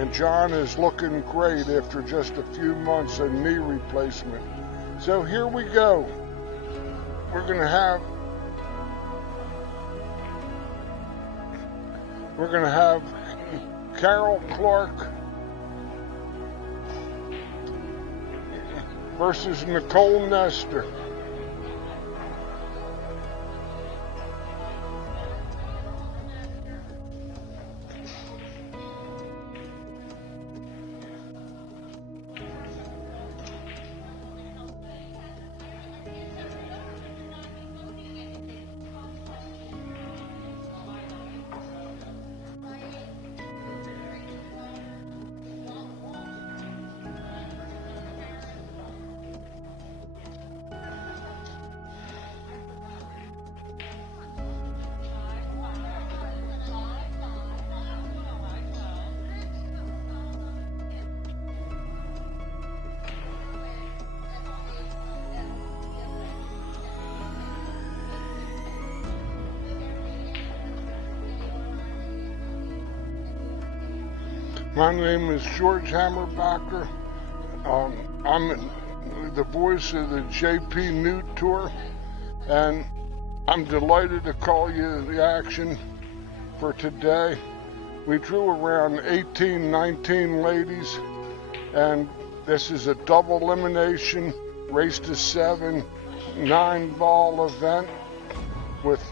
and John is looking great after just a few months of knee replacement. So here we go. We're gonna have Carol Clark versus Nicole Nestor. My name is George Hammerbacher. I'm the voice of the JPNEWT tour, and I'm delighted to call you the action for today. We drew around 18, 19 ladies, and this is a double elimination, race to 7, 9-ball event with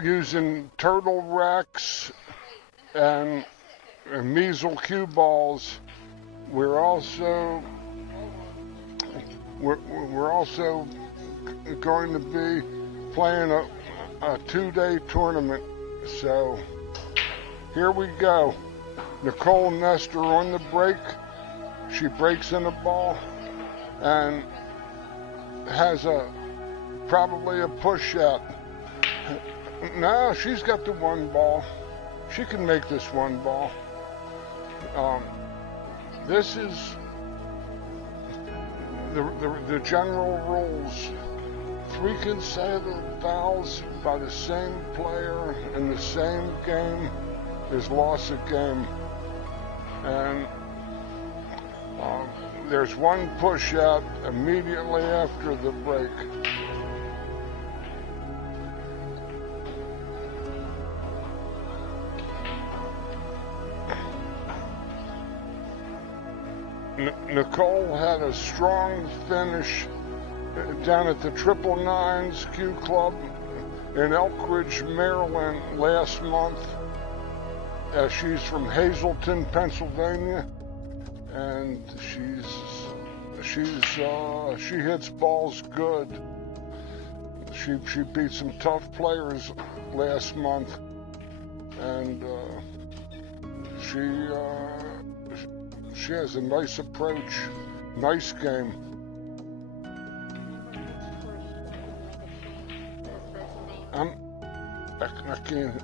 using turtle wrecks and measle cue balls. We're also going to be playing a 2-day tournament. So here we go. Nicole Nestor on the break. She breaks in a ball and has probably a push out. No, she's got the 1 ball. She can make this 1 ball. This is the general rules. 3 consecutive fouls by the same player in the same game is loss of game. And there's 1 push out immediately after the break. Nicole had a strong finish down at the 999s Q Club in Elk Ridge, Maryland last month. She's from Hazleton, Pennsylvania, and she hits balls good. She beat some tough players last month, and she has a nice approach, nice game. I can't.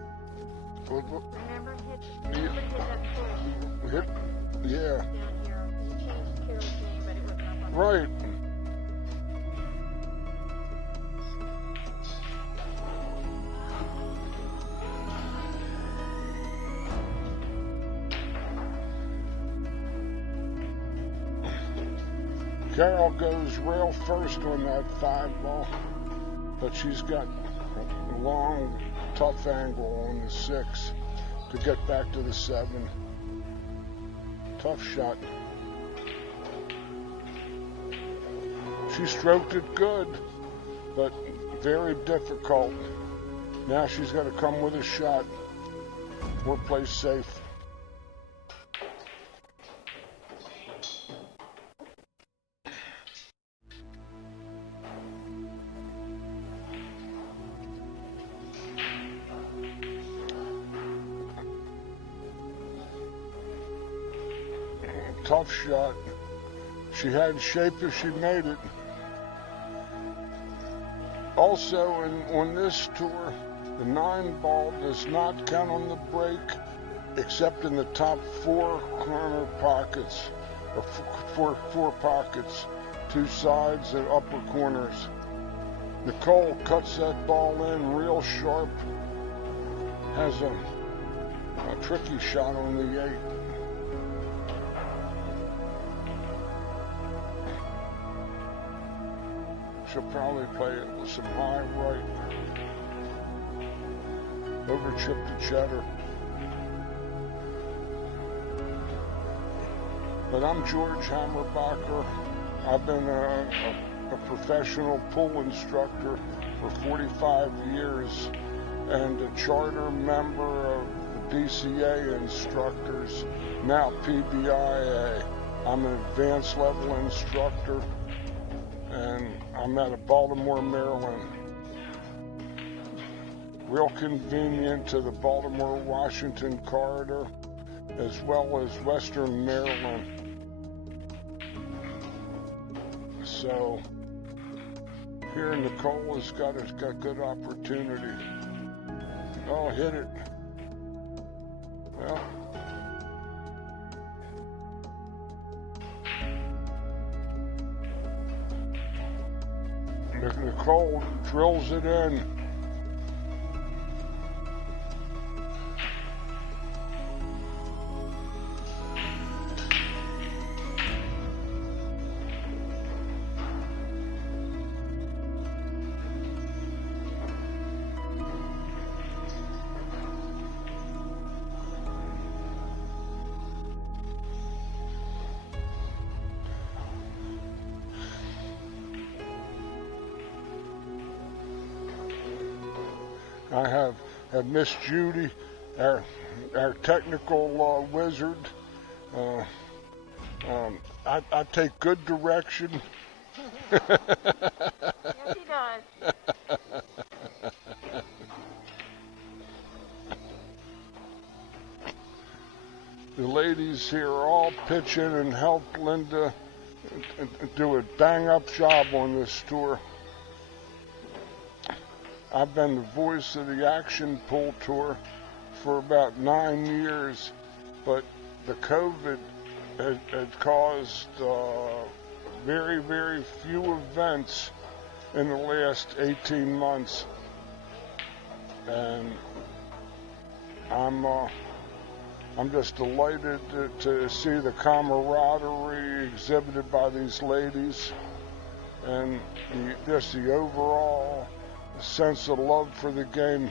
Yeah. Right. Carol goes rail first on that 5-ball, but she's got a long, tough angle on the 6 to get back to the 7. Tough shot. She stroked it good, but very difficult. Now she's got to come with a shot or play safe. Tough shot. She had shape if she made it. Also, on this tour, the 9-ball does not count on the break, except in the top 4 corner pockets, or four pockets, 2 sides and upper corners. Nicole cuts that ball in real sharp, has a tricky shot on the 8. She'll probably play it with some high right. Over chip to cheddar. But I'm George Hammerbacher. I've been a professional pool instructor for 45 years and a charter member of the BCA instructors, now PBIA. I'm an advanced level instructor and I'm out of Baltimore, Maryland. Real convenient to the Baltimore-Washington corridor as well as Western Maryland. So here Nicole has got good opportunity. Oh, hit it. Well, Nicole drills it in. I have Miss Judy, our technical wizard. I take good direction. Yes, he does. The ladies here all pitch in and help Linda do a bang-up job on this tour. I've been the voice of the Action Pool Tour for about 9 years, but the COVID had caused very, very few events in the last 18 months. And I'm just delighted to see the camaraderie exhibited by these ladies and just the overall sense of love for the game.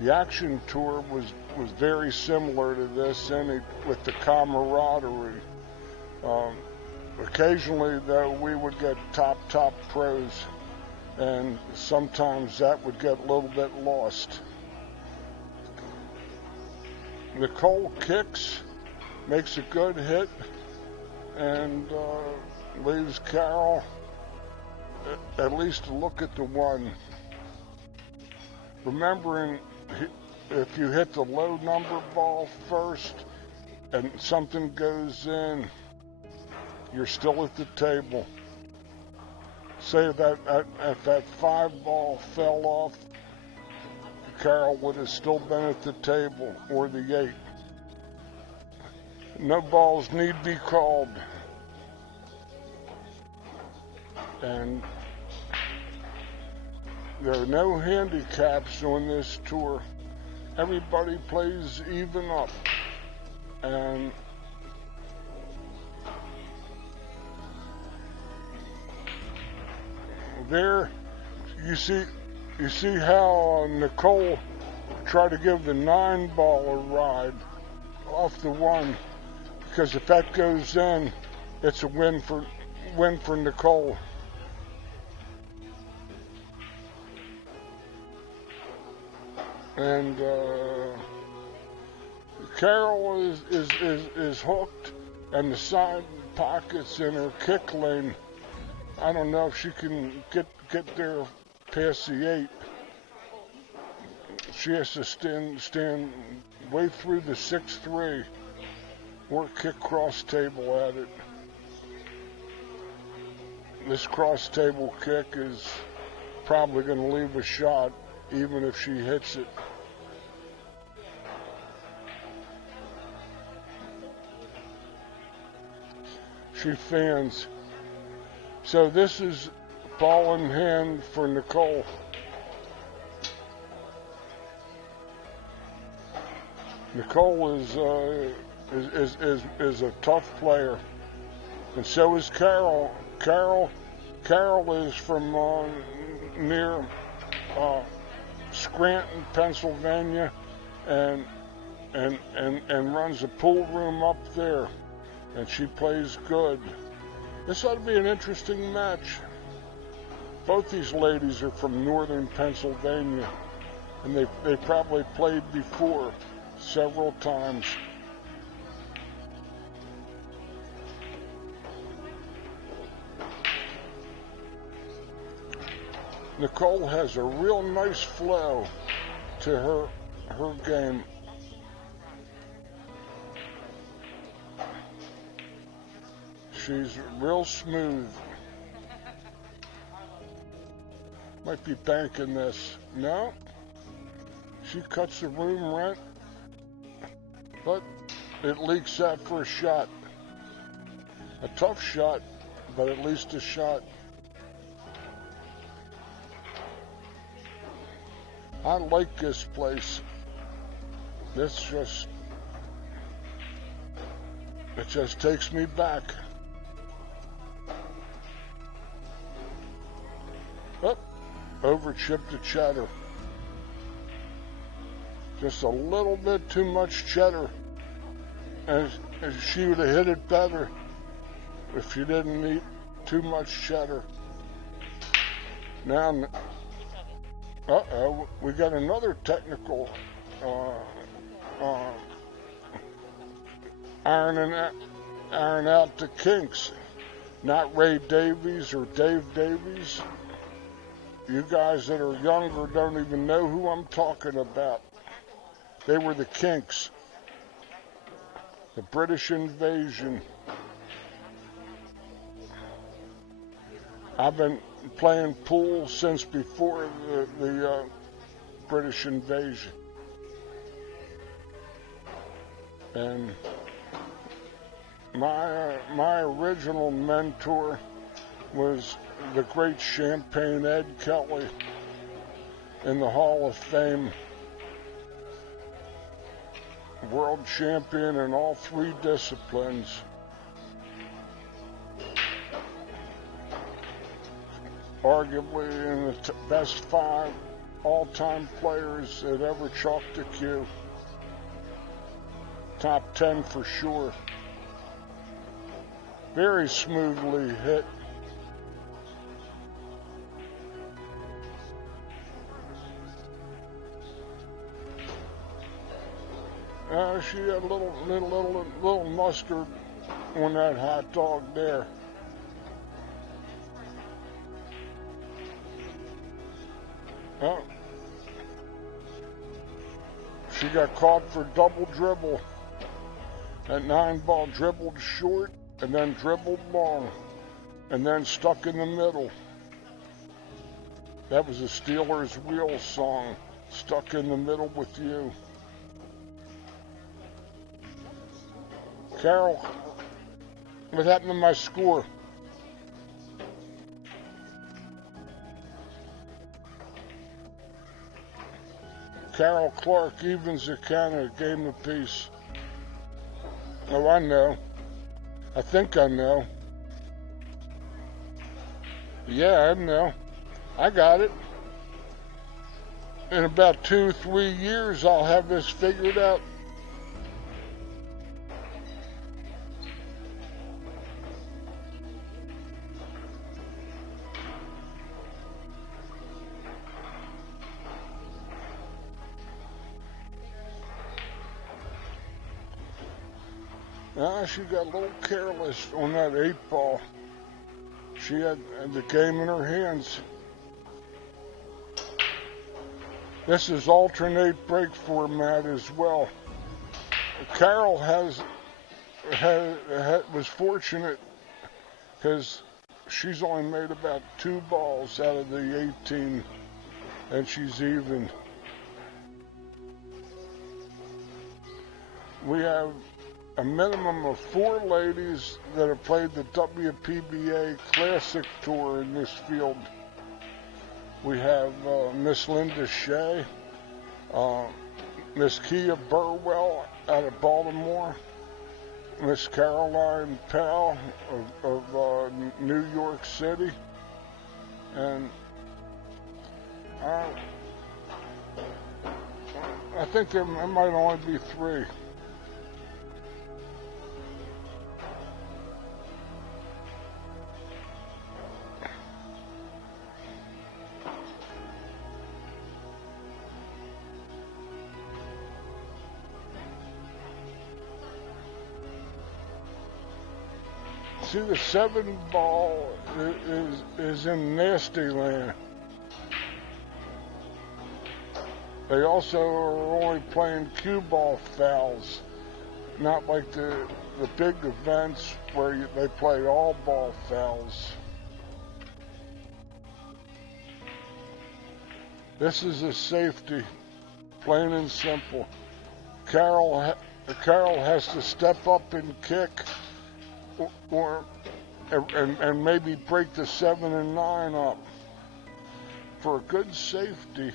The Action Tour was very similar to this, with the camaraderie. Occasionally, though, we would get top pros, and sometimes that would get a little bit lost. Nicole kicks, makes a good hit, and leaves Carol at least to look at the one. Remembering, if you hit the low number ball first and something goes in, you're still at the table. Say that if that 5 ball fell off, Carol would have still been at the table, or the 8. No balls need be called. And there are no handicaps on this tour. Everybody plays even up. And there you see how Nicole tried to give the 9 ball a ride off the 1, because if that goes in, it's a win for Nicole. And Carol is hooked, and the side pockets in her kick lane. I don't know if she can get there past the 8. She has to stand way through the 6-3 or kick cross table at it. This cross table kick is probably going to leave a shot, even if she hits it. She fans. So this is ball in hand for Nicole. Nicole is a tough player, and so is Carol. Carol Carol is from near Scranton, Pennsylvania, and runs a pool room up there, and she plays good. This ought to be an interesting match. Both these ladies are from northern Pennsylvania, and they probably played before several times. Nicole has a real nice flow to her game. She's real smooth. Might be banking this. No. She cuts the room rent, but it leaks out for a shot. A tough shot, but at least a shot. I like this place. It just takes me back. Oh, over chip to cheddar. Just a little bit too much cheddar. And she would have hit it better if she didn't eat too much cheddar. Now, we got another technical iron out the kinks. Not Ray Davies or Dave Davies. You guys that are younger don't even know who I'm talking about. They were the Kinks. The British invasion. I've been playing pool since before the British invasion. And my original mentor was the great Champagne Ed Kelly in the Hall of Fame. World champion in all 3 disciplines. Arguably in the best 5 all-time players that ever chalked the cue. Top 10 for sure. Very smoothly hit. She had a little mustard on that hot dog there. Oh. She got caught for double dribble. That 9-ball dribbled short and then dribbled long and then stuck in the middle. That was a Steelers Wheel song, Stuck in the Middle with You. Carol, what happened to my score? Carol Clark evens the count at a game apiece. Oh, I know. I think I know. Yeah, I know. I got it. In about 2-3 years, I'll have this figured out. She got a little careless on that 8-ball. She had the game in her hands. This is alternate break format as well. Carol was fortunate because she's only made about 2 balls out of the 18, and she's even. We have a minimum of 4 ladies that have played the WPBA Classic Tour in this field. We have Miss Linda Shea, Miss Kia Burwell out of Baltimore, Miss Caroline Powell of New York City, And I think there might only be 3. See, the 7 ball is in nasty land. They also are only playing cue ball fouls, not like the big events where they play all ball fouls. This is a safety, plain and simple. Carol has to step up and kick, and maybe break the 7 and 9 up. For a good safety,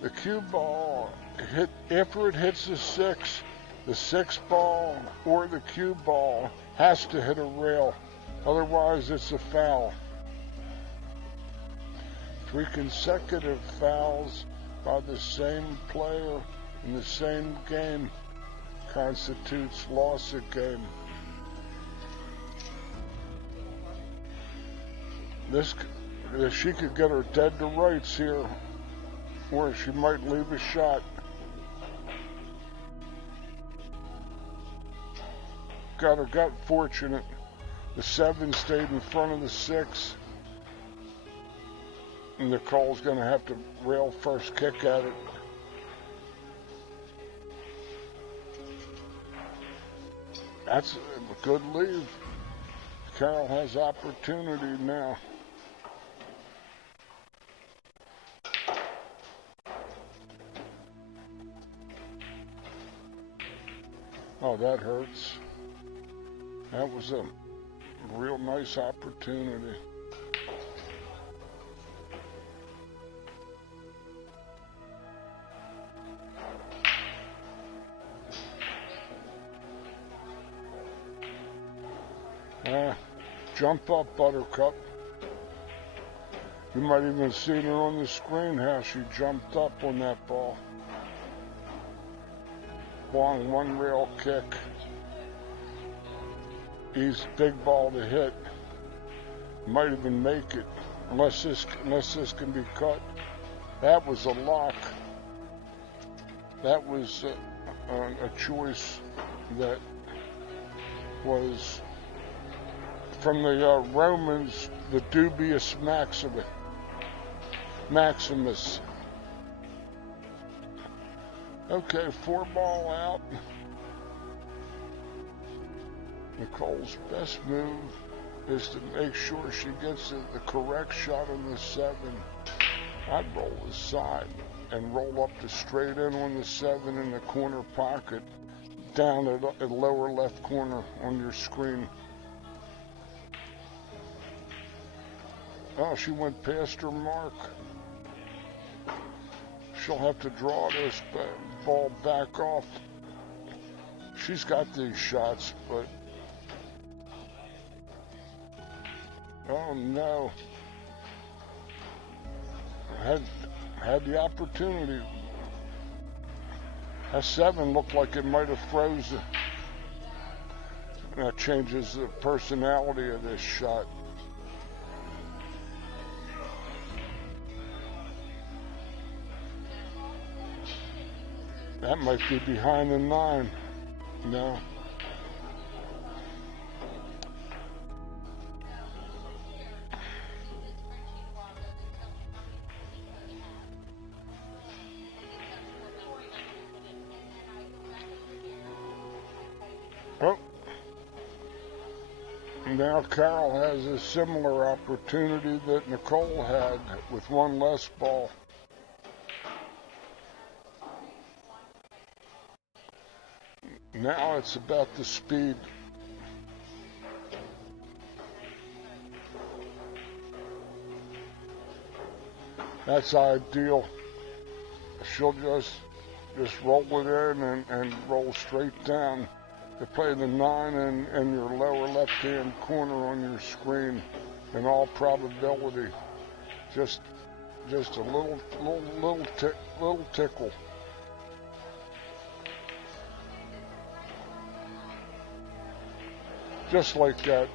the cue ball after it hits the 6 ball or the cue ball has to hit a rail. Otherwise, it's a foul. 3 consecutive fouls by the same player in the same game constitutes loss of game. She could get her dead to rights here, or she might leave a shot. Got fortunate. The 7 stayed in front of the 6. Nicole's going to have to rail first kick at it. That's a good lead. Carol has opportunity now. Oh, that hurts. That was a real nice opportunity. Jump up, Buttercup. You might even see her on the screen how she jumped up on that ball. Long 1 rail kick. Easy, big ball to hit. Might even make it, unless this can be cut. That was a lock. That was a choice that was from the Romans, the dubious Maximus. Okay, 4 ball out. Nicole's best move is to make sure she gets the correct shot on the 7. I'd roll the side and roll up the straight in on the 7 in the corner pocket, down at the lower left corner on your screen. Oh, she went past her mark. She'll have to draw this ball back off. She's got these shots, but... Oh no. Had the opportunity. That 7 looked like it might have frozen. That changes the personality of this shot. That might be behind the 9. No. Oh. Now Carol has a similar opportunity that Nicole had with 1 less ball. Now it's about the speed. That's ideal. She'll just roll it in and roll straight down. To play the 9 in your lower left-hand corner on your screen, in all probability. Just a little tickle. Just like that.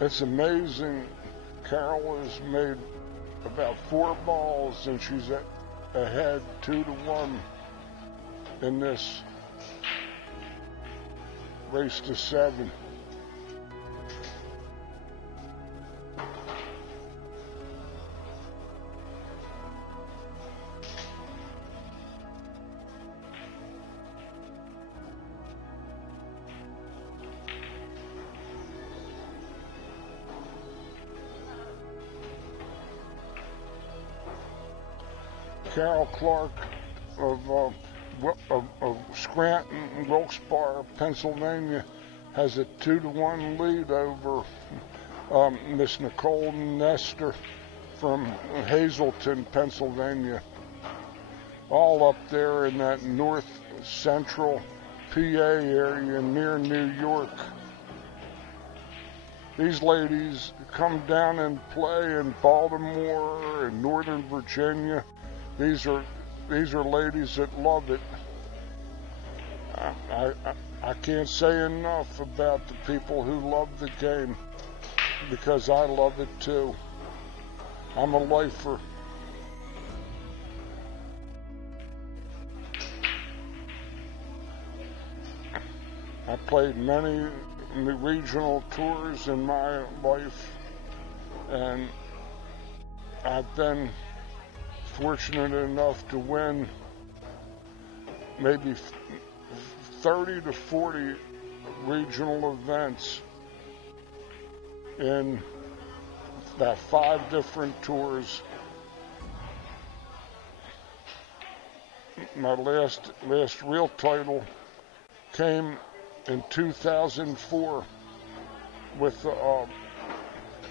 It's amazing. Carol has made about 4 balls and she's ahead 2-1 in this race to 7. Carol Clark of Scranton, Wilkes-Barre, Pennsylvania, has a 2-1 lead over Miss Nicole Nestor from Hazleton, Pennsylvania. All up there in that north central PA area near New York. These ladies come down and play in Baltimore and Northern Virginia. These are ladies that love it. I can't say enough about the people who love the game, because I love it too. I'm a lifer. I played many regional tours in my life, and I've been fortunate enough to win maybe 30 to 40 regional events in about 5 different tours. My last real title came in 2004 with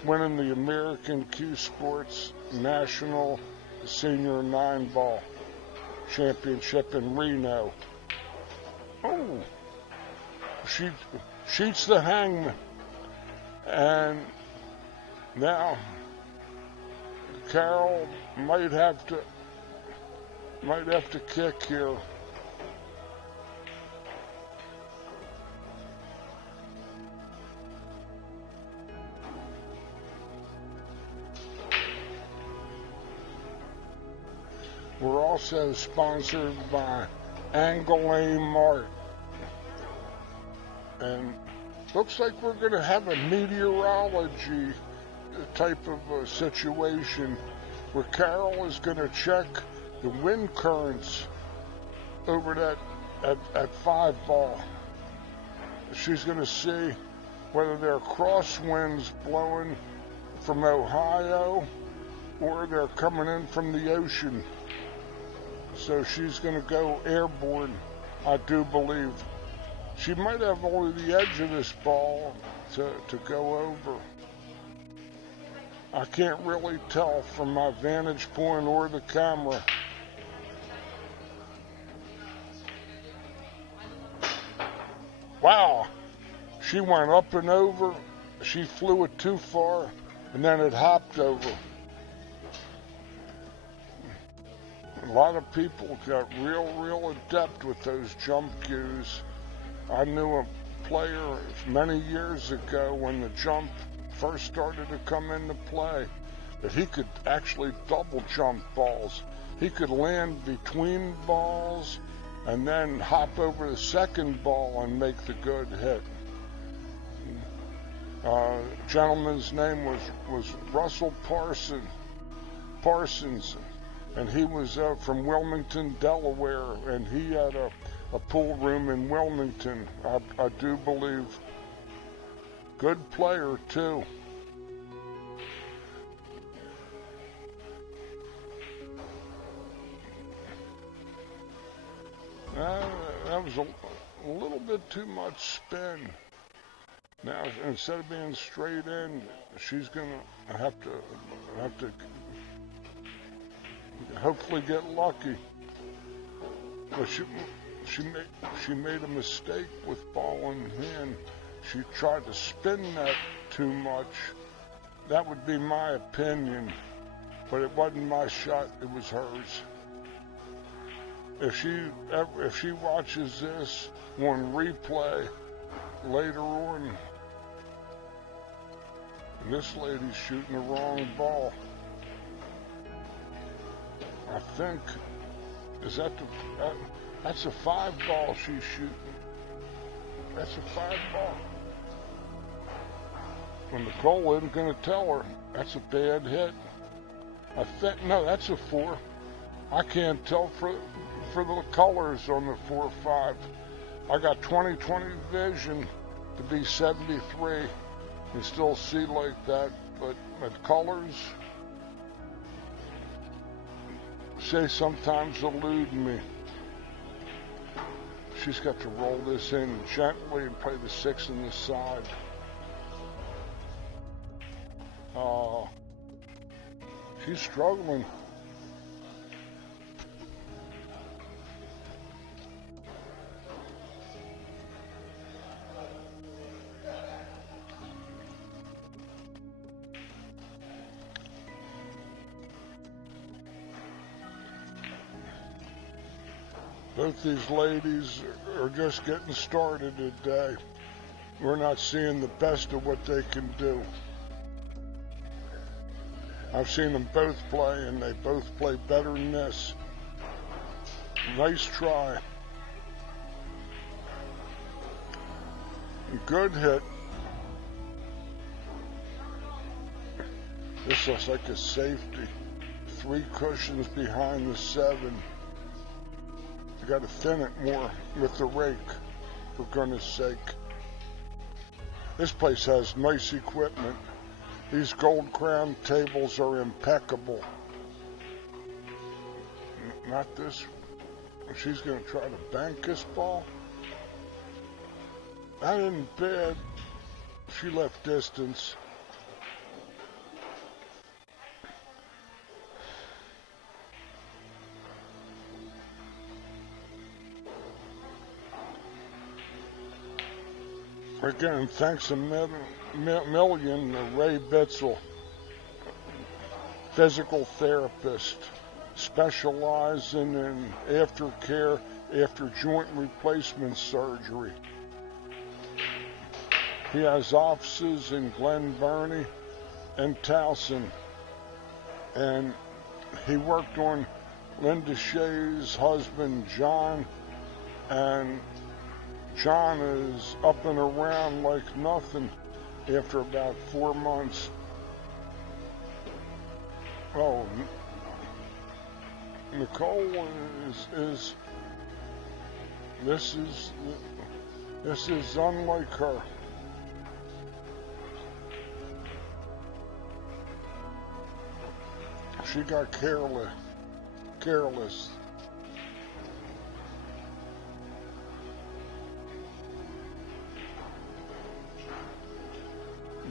winning the American Q Sports National Senior 9-ball championship in Reno. Oh, she's the hangman, and now Carol might have to kick here. We're also sponsored by Angle Mart. And looks like we're going to have a meteorology type of situation where Carol is going to check the wind currents over that at 5-ball. She's going to see whether they're crosswinds blowing from Ohio or they're coming in from the ocean. So she's going to go airborne, I do believe. She might have only the edge of this ball to go over. I can't really tell from my vantage point or the camera. Wow, she went up and over. She flew it too far, and then it hopped over. A lot of people got real adept with those jump cues. I knew a player many years ago when the jump first started to come into play that he could actually double jump balls. He could land between balls and then hop over the second ball and make the good hit. Gentleman's name was Russell Parsons, and he was from Wilmington, Delaware, and he had a pool room in Wilmington, I do believe. Good player too. That was a little bit too much spin. Now, instead of being straight in, she's gonna have to hopefully get lucky. But she made a mistake with ball in hand. She tried to spin that too much, That would be my opinion, but it wasn't my shot, it was hers. If she watches this on replay later on, this lady's shooting the wrong ball. I think, that's a 5 ball she's shooting. That's a 5 ball. When Nicole isn't going to tell her, that's a bad hit. I think, no, that's a 4. I can't tell for the colors on the 4-5. I got 20/20 vision to be 73 and still see like that, but the colors, say sometimes elude me. She's got to roll this in gently and play the 6 in the side. She's struggling. Both these ladies are just getting started today. We're not seeing the best of what they can do. I've seen them both play, and they both play better than this. Nice try. Good hit. This looks like a safety. 3 cushions behind the 7. You got to thin it more with the rake, for goodness sake. This place has nice equipment. These gold crown tables are impeccable. Not this. She's going to try to bank this ball. That isn't bad. She left distance. Again, thanks a million to Ray Bitzel, physical therapist, specializing in aftercare after joint replacement surgery. He has offices in Glen Burnie and Towson, and he worked on Linda Shea's husband, John, and John is up and around like nothing after about 4 months. Oh, Nicole is this is unlike her. She got careless.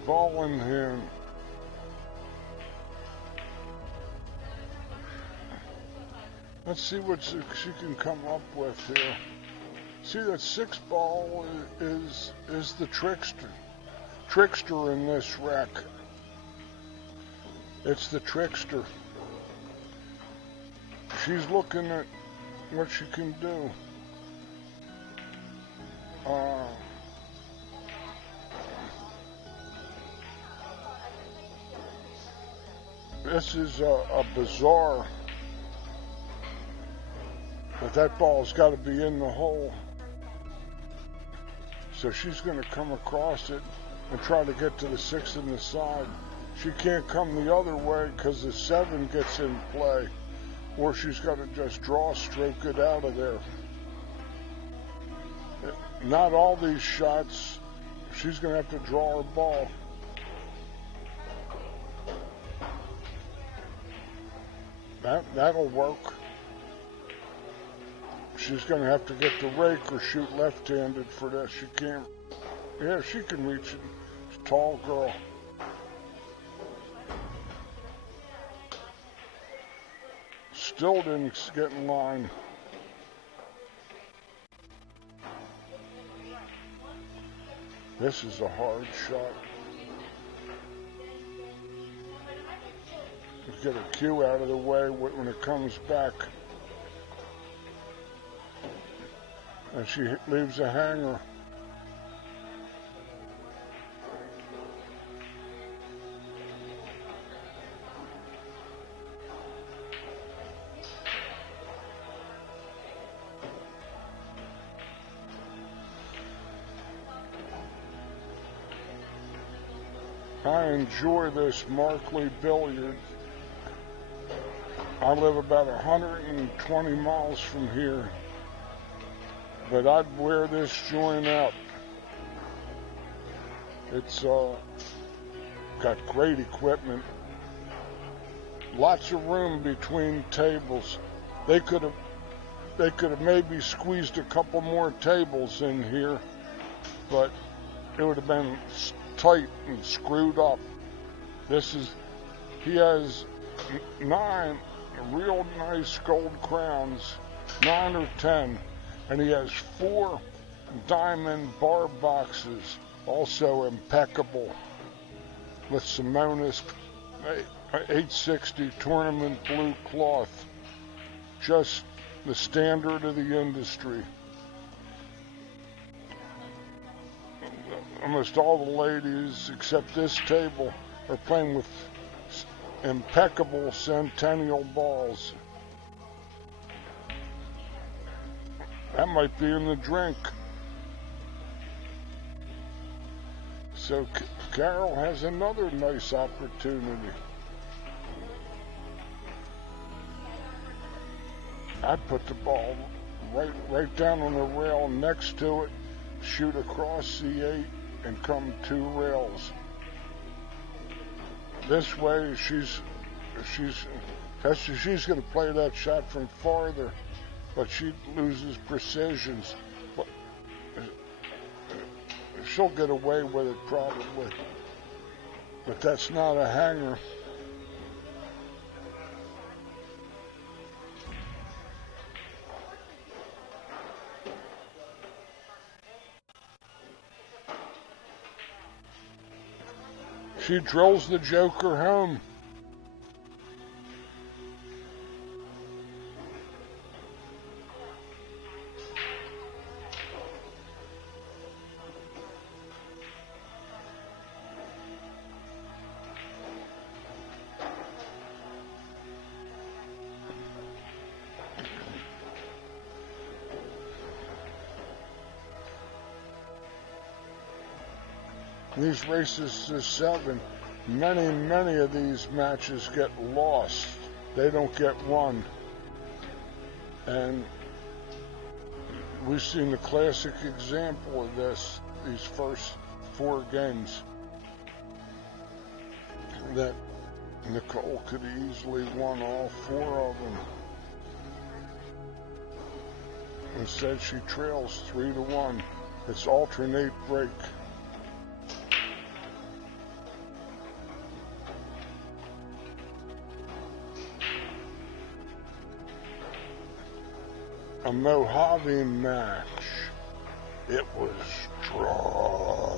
Ball in hand. Let's see what she can come up with here. See, that 6 ball is the trickster in this racket. It's the trickster. She's looking at what she can do. This is a bizarre, but that ball's got to be in the hole. So she's going to come across it and try to get to the 6 in the side. She can't come the other way because the 7 gets in play, or she's got to just draw stroke it out of there. Not all these shots, she's going to have to draw her ball. That'll work. She's going to have to get the rake or shoot left-handed for this. She can't. Yeah, she can reach it. She's a tall girl. Still didn't get in line. This is a hard shot. get her cue out of the way when it comes back. And she leaves a hanger. I enjoy this Markley billiard. I live about 120 miles from here, but I'd wear this joint out. It's got great equipment, lots of room between tables. They could have maybe squeezed a couple more tables in here, but it would have been tight and screwed up. He has 9 real nice gold crowns, 9 or 10, and he has 4 diamond bar boxes, also impeccable, with Simonis 860 tournament blue cloth, just the standard of the industry. Almost all the ladies, except this table, are playing with impeccable centennial balls. That might be in the drink. So Carol has another nice opportunity. I'd put the ball right down on the rail next to it, shoot across the 8, and come 2 rails. This way, she's going to play that shot from farther, but she loses precision. She'll get away with it probably, but that's not a hanger. She drills the joker home. These races to 7, many of these matches get lost. They don't get won. And we've seen a classic example of this, these first 4 games, that Nicole could easily won all 4 of them. Instead, she trails 3-1. It's alternate break. A Mojave match. It was dry.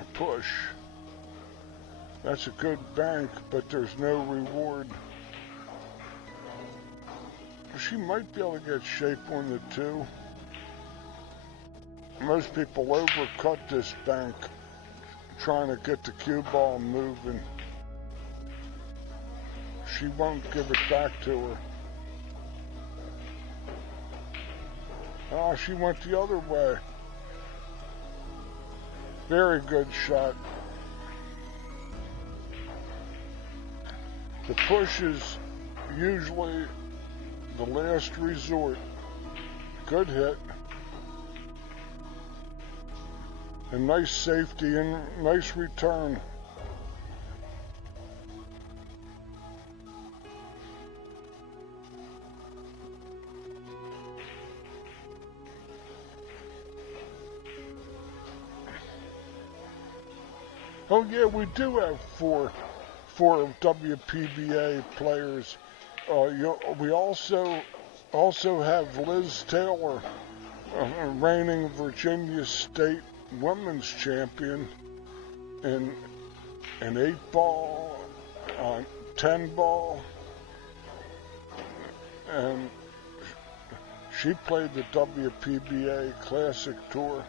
A push. That's a good bank, but there's no reward. She might be able to get shape on the 2. Most people overcut this bank trying to get the cue ball moving. She won't give it back to her. Oh, she went the other way. Very good shot. The push is usually the last resort. Good hit. A nice safety and nice return. Oh yeah, we do have four WPBA players. We also Also have Liz Taylor, reigning Virginia State Women's Champion in an 8-ball, 10-ball, and she played the WPBA Classic Tour,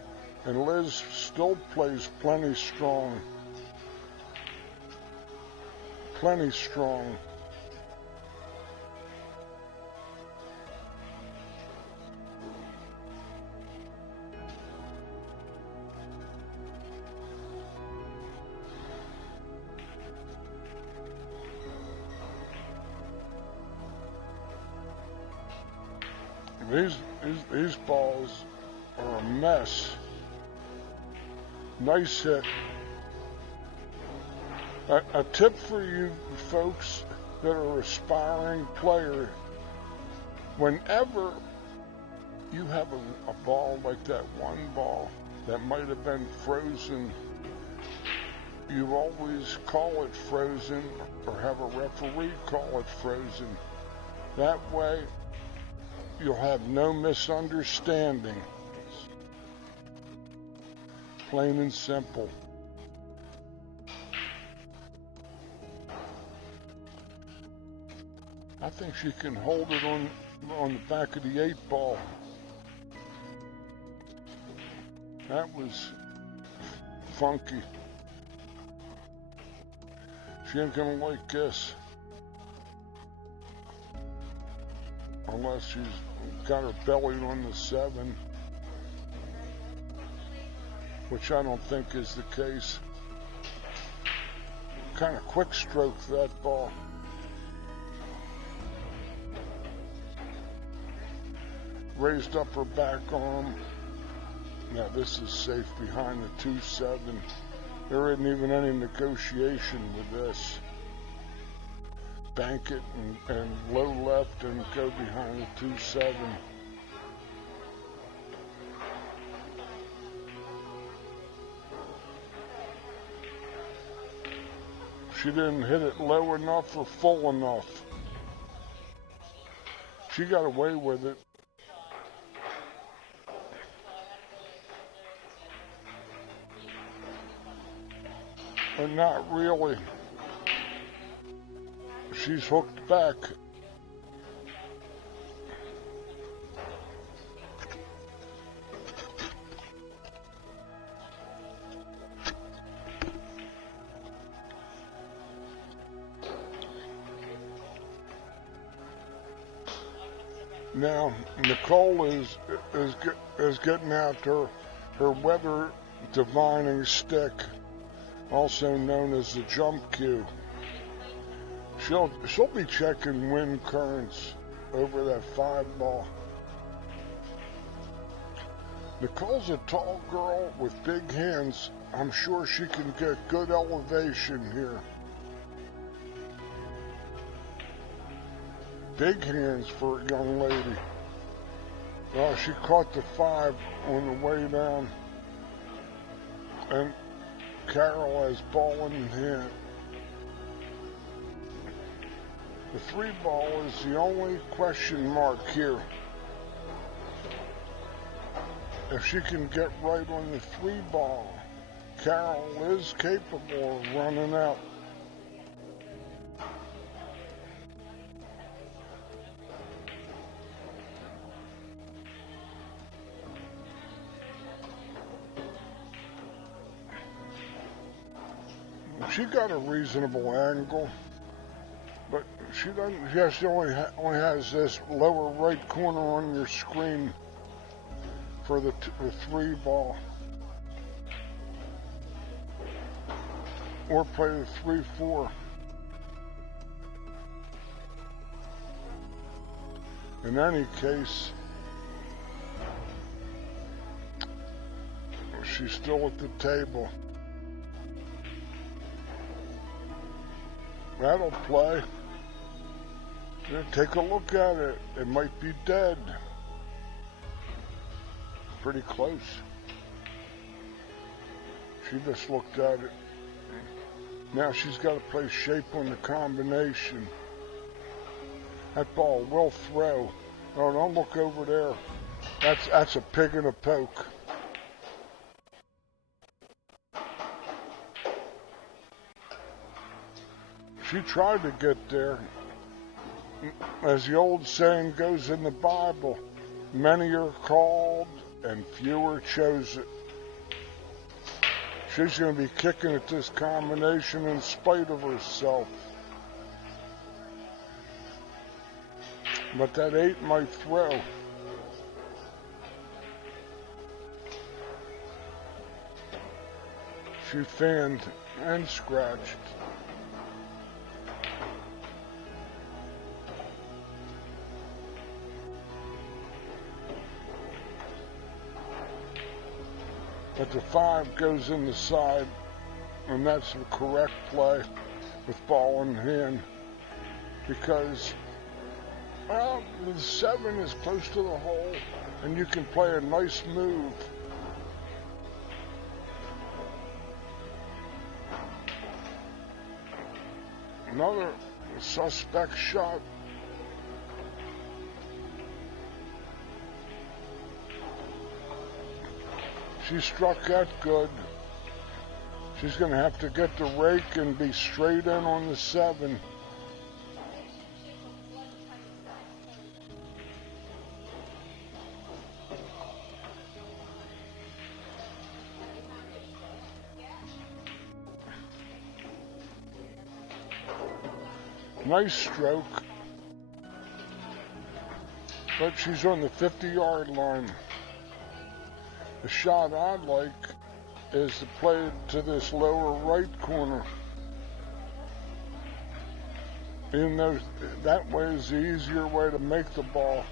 and Liz still plays plenty strong. Plenty strong. These balls are a mess. Nice hit. A tip for you folks that are aspiring players: whenever you have a ball like that one ball that might have been frozen, you always call it frozen or have a referee call it frozen. That way you'll have no misunderstanding. Plain and simple. I think she can hold it on the back of the 8-ball. That was funky. She ain't gonna like this. Unless she's got her belly on the 7. Which I don't think is the case. Kind of quick stroke that ball. Raised up her back arm. Now this is safe behind the 2-7. There isn't even any negotiation with this. Bank it and low left and go behind the 2-7. She didn't hit it low enough or full enough. She got away with it. But not really. She's hooked back. Now Nicole is getting out her weather divining stick, also known as the jump cue. She'll be checking wind currents over that 5-ball. Nicole's a tall girl with big hands. I'm sure she can get good elevation here. Big hands for a young lady. Oh, she caught the 5 on the way down. And Carol has ball in hand. The 3-ball is the only question mark here. If she can get right on the 3-ball, Carol is capable of running out. She got a reasonable angle, but she doesn't. Yes, she only has this lower right corner on your screen for the 3-ball, or play the 3-4. In any case, she's still at the table. That'll play. Take a look at it. It might be dead. Pretty close. She just looked at it. Now she's got to play shape on the combination. That ball will throw. Oh, don't look over there. That's a pig and a poke. She tried to get there. As the old saying goes in the Bible, many are called and few are chosen. She's going to be kicking at this combination in spite of herself. But that 8 might throw. She fanned and scratched. But the 5 goes in the side, and that's the correct play with ball in hand, because, well, the 7 is close to the hole, and you can play a nice move. Another suspect shot. She struck that good. She's going to have to get the rake and be straight in on the 7. Nice stroke. But she's on the 50-yard line. The shot I'd like is to play it to this lower right corner. Even though that way is the easier way to make the ball.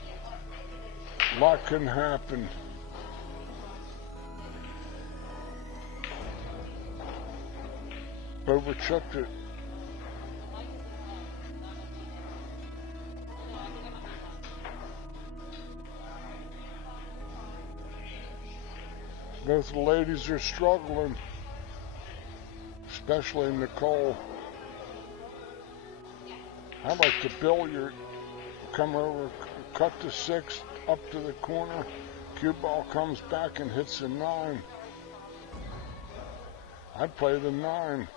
A lot can happen. Overchipped it. Both the ladies are struggling, especially Nicole. I like the billiard. Come over, cut the 6 up to the corner. Cue ball comes back and hits the 9. I'd play the 9.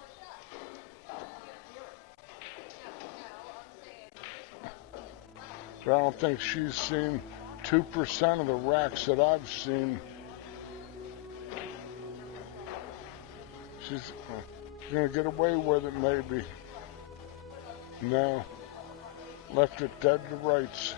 But I don't think she's seen 2% of the racks that I've seen. She's going to get away with it, maybe. No. Left it dead to rights.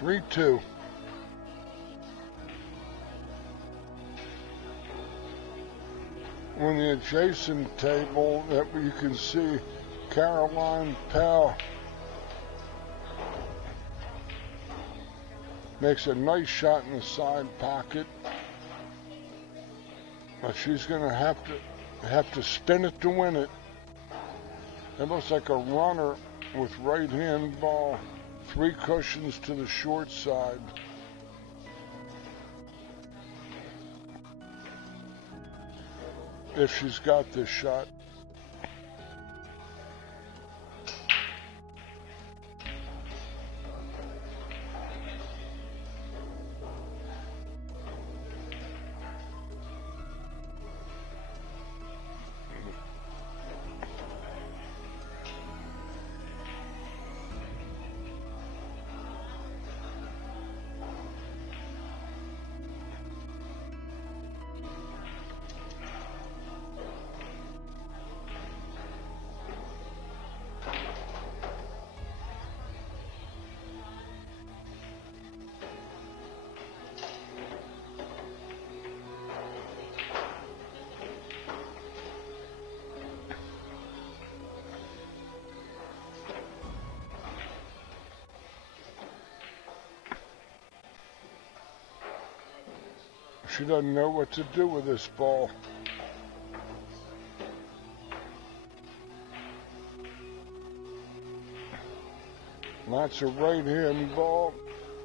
Three, 2. On the adjacent table that you can see Caroline Pell makes a nice shot in the side pocket, but she's going to have to spin it to win it. It looks like a runner with right hand ball. 3 cushions to the short side. If she's got this shot. She doesn't know what to do with this ball. That's a right-hand ball.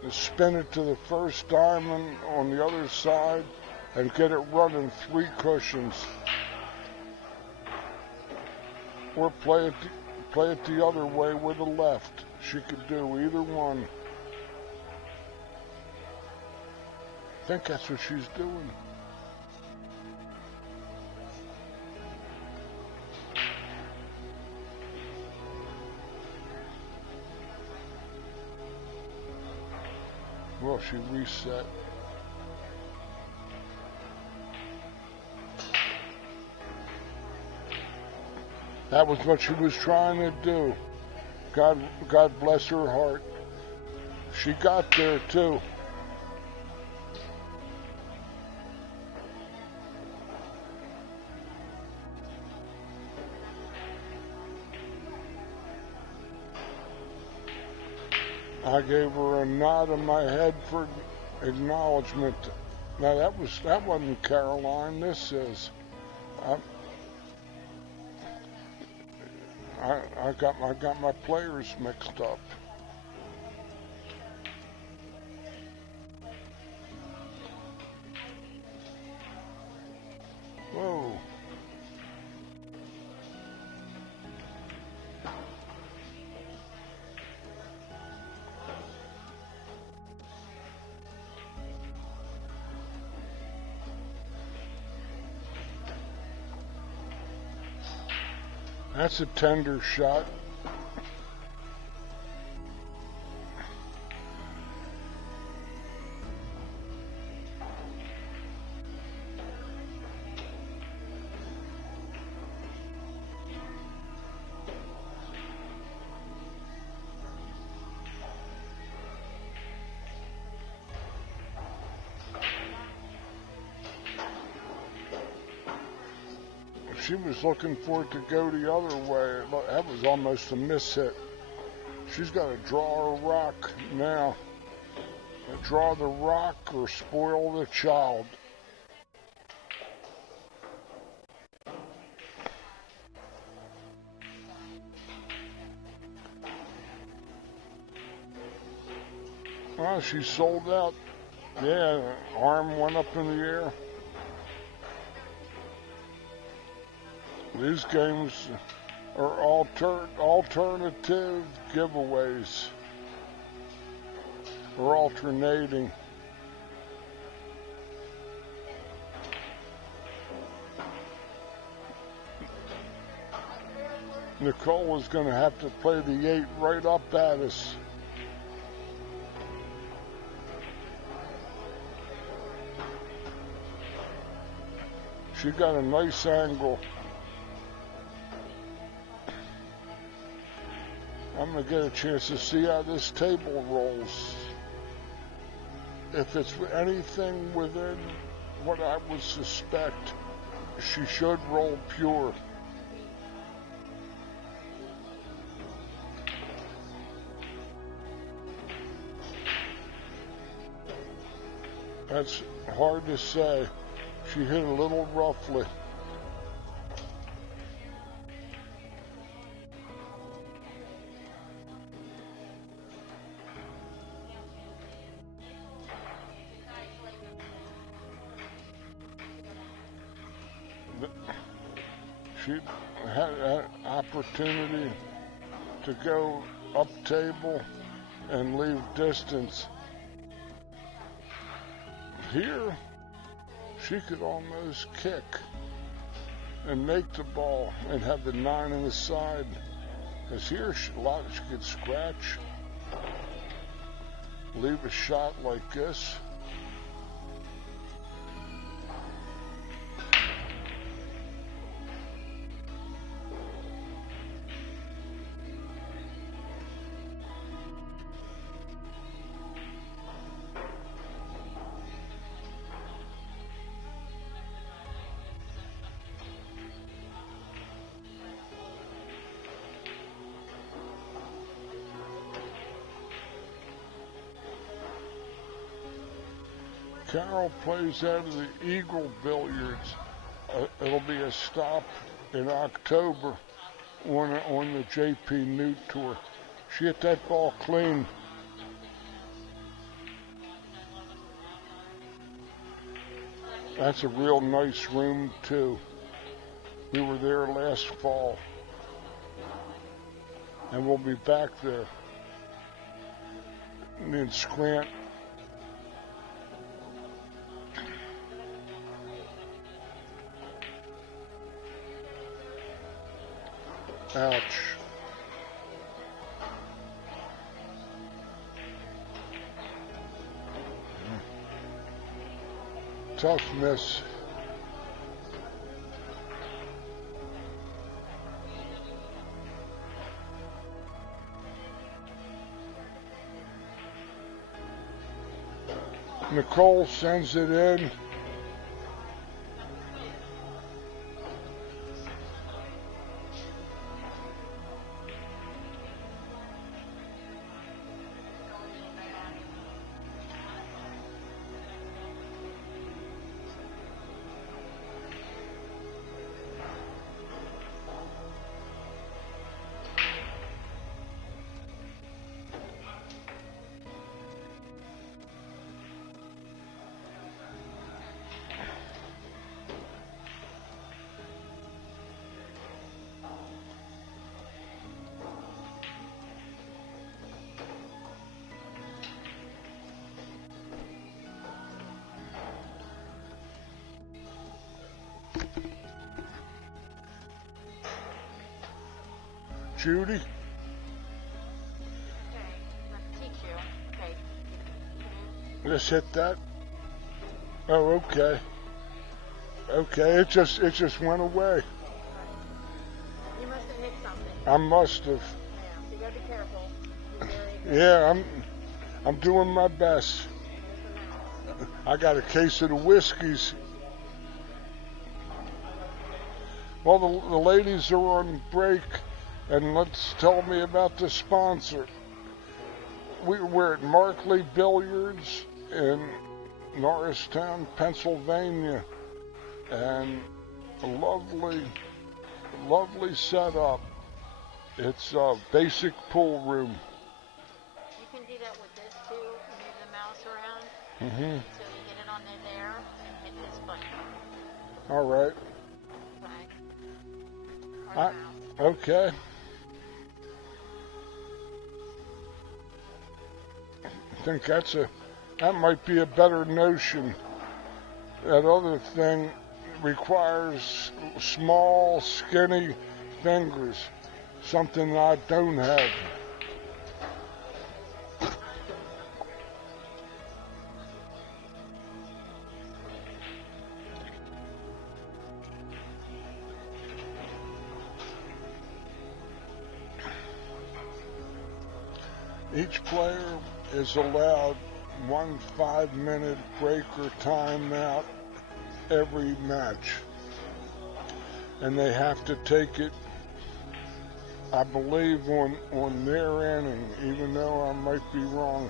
Spin it to the first diamond on the other side and get it running 3 cushions. Or play it the other way with the left. She could do either one. I think that's what she's doing. Well, she reset. That was what she was trying to do. God bless her heart. She got there too. I gave her a nod of my head for acknowledgement. Now that wasn't Caroline. This is. I got my players mixed up. Whoa. That's a tender shot. She was looking for it to go the other way. That was almost a miss hit. She's got to draw her rock now. Draw the rock or spoil the child. Well, she sold out. Yeah, arm went up in the air. These games are alternative giveaways. Or alternating. Nicole is going to have to play the 8 right up at us. She got a nice angle. I'm going to get a chance to see how this table rolls. If it's anything within what I would suspect, she should roll pure. That's hard to say. She hit a little roughly. She had an opportunity to go up table and leave distance. Here, she could almost kick and make the ball and have the 9 on the side. Because here, she could scratch, leave a shot like this. Carol plays out of the Eagle Billiards. It'll be a stop in October on the JPNEWT tour. She hit that ball clean. That's a real nice room too. We were there last fall, and we'll be back there. And in Scranton. Ouch. Tough miss. Nicole sends it in. Judy? Okay, let's teach you. Okay. Just hit that. Oh, okay. Okay, it just went away. You must have hit something. I must have. Yeah, so you gotta be careful. Be very Yeah, I'm doing my best. I got a case of the whiskeys. Well, the ladies are on break, and let's tell me about the sponsor. We're at Markley Billiards in Norristown, Pennsylvania, and a lovely setup. It's a basic pool room. You can do that with this too. Move the mouse around. Mm-hmm. So you get it on there and hit this button. All right. Okay. Or the mouse. Okay. I think that might be a better notion. That other thing requires small, skinny fingers, something I don't have. Each player is allowed 1 5-minute break or timeout every match. And they have to take it, I believe, on their inning, even though I might be wrong.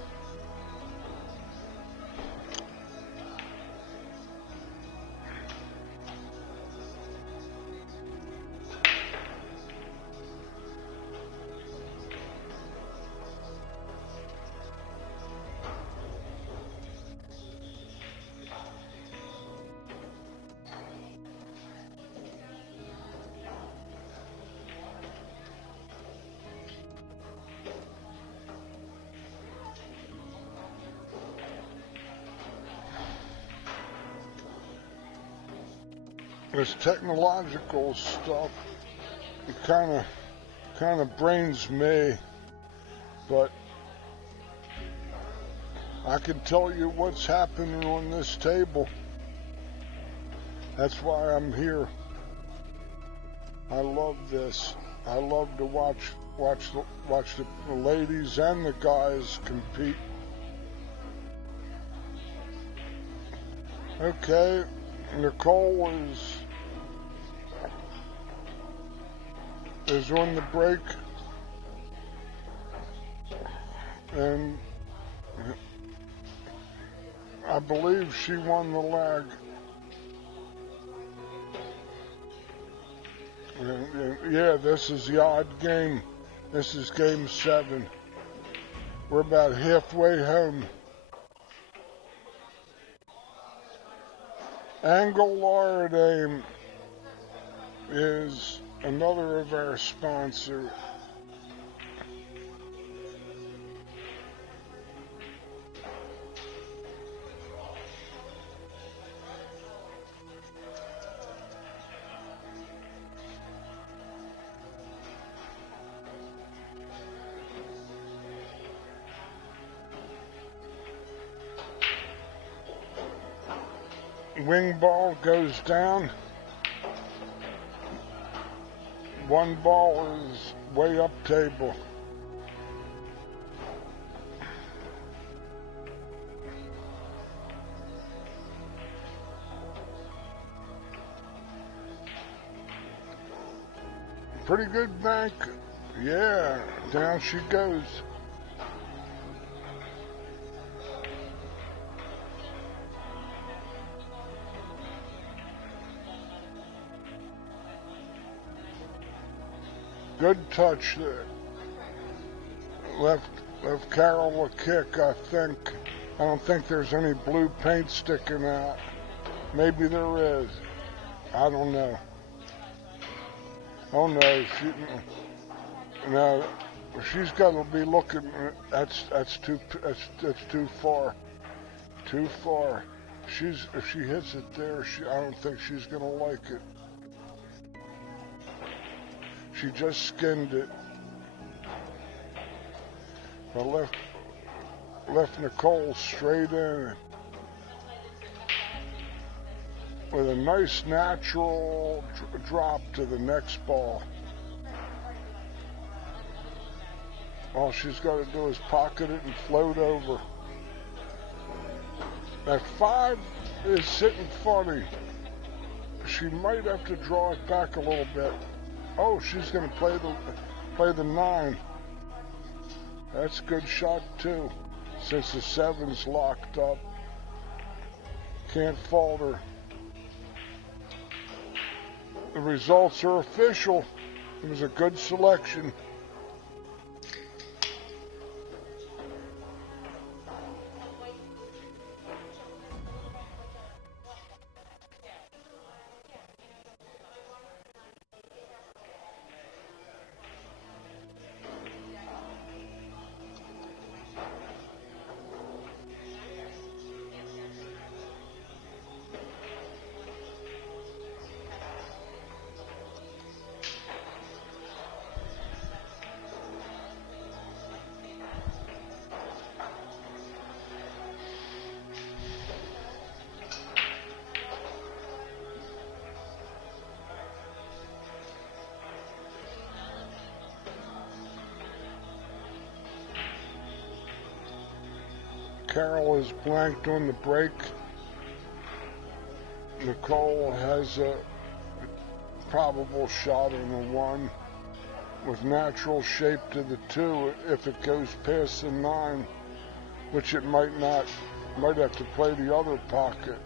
This technological stuff, it kind of brains me, but I can tell you what's happening on this table. That's why I'm here. I love this. I love to watch the ladies and the guys compete. Okay, Nicole is on the break, and I believe she won the leg. Yeah, this is the odd game. This is game 7. We're about halfway home. Angle Loridame is another of our sponsors. Wing ball goes down. One ball is way up table. Pretty good bank. Yeah, down she goes. Good touch there. Left Carol a kick, I think. I don't think there's any blue paint sticking out. Maybe there is. I don't know. Oh no, she's got to be looking. That's too far. Too far. If she hits it there, I don't think she's gonna like it. She just skinned it. I left Nicole straight in with a nice natural drop to the next ball. All she's got to do is pocket it and float over. That 5 is sitting funny. She might have to draw it back a little bit. Oh, she's going to play the 9. That's a good shot too, since the 7's locked up. Can't falter. The results are official. It was a good selection. Carol is blanked on the break. Nicole has a probable shot on the 1 with natural shape to the 2 if it goes past the 9, which it might not. Might have to play the other pocket.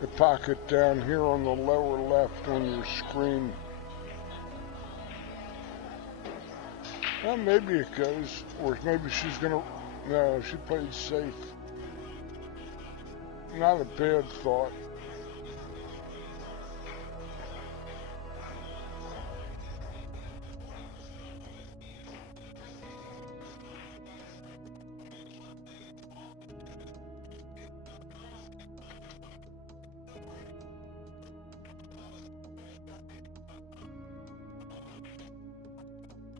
The pocket down here on the lower left on your screen. Well, maybe it goes, or maybe she's gonna. No, she played safe. Not a bad thought.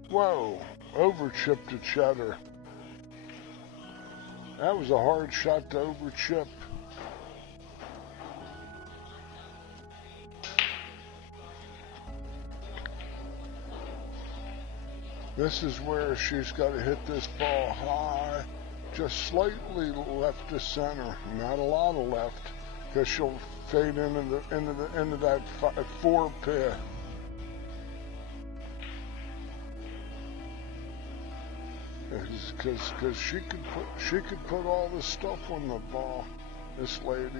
Whoa, overchipped to cheddar. That was a hard shot to overchip. This is where she's got to hit this ball high, just slightly left to center. Not a lot of left, because she'll fade into that 4 pair. Because she could put all the stuff on the ball. this lady.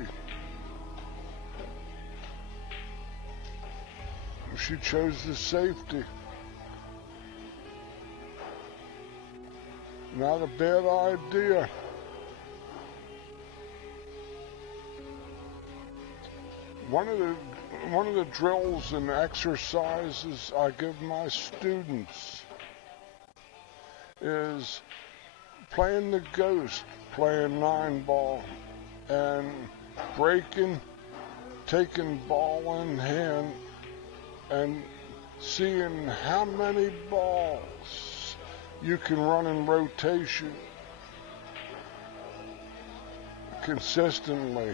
She chose the safety. Not a bad idea. One of the drills and exercises I give my students is playing the ghost, playing 9-ball, and breaking, taking ball in hand, and seeing how many balls you can run in rotation consistently.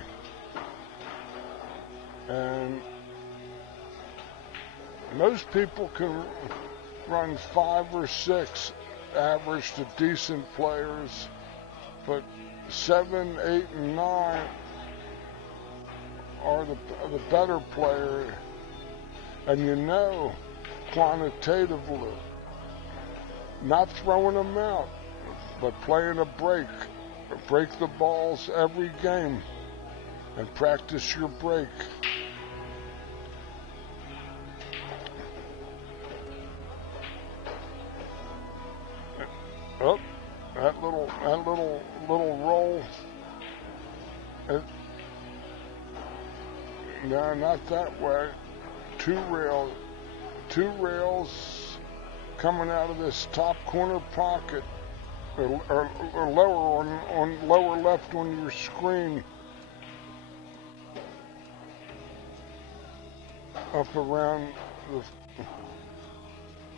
And most people can run 5 or 6 average to decent players, but 7, 8, and 9 are the better player. And you know, quantitatively, not throwing them out, but playing a break the balls every game, and practice your break. Oh, that little roll. No, not that way. Two rails coming out of this top corner pocket, or lower on lower left on your screen, up around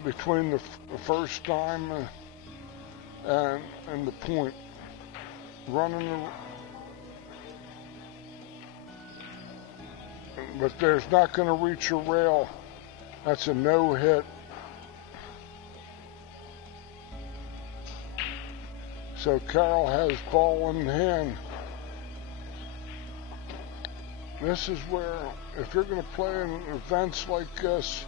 between the first time and the point, running. But there's not going to reach a rail. That's a no hit. So Carol has ball in hand. This is where, if you're going to play in events like this,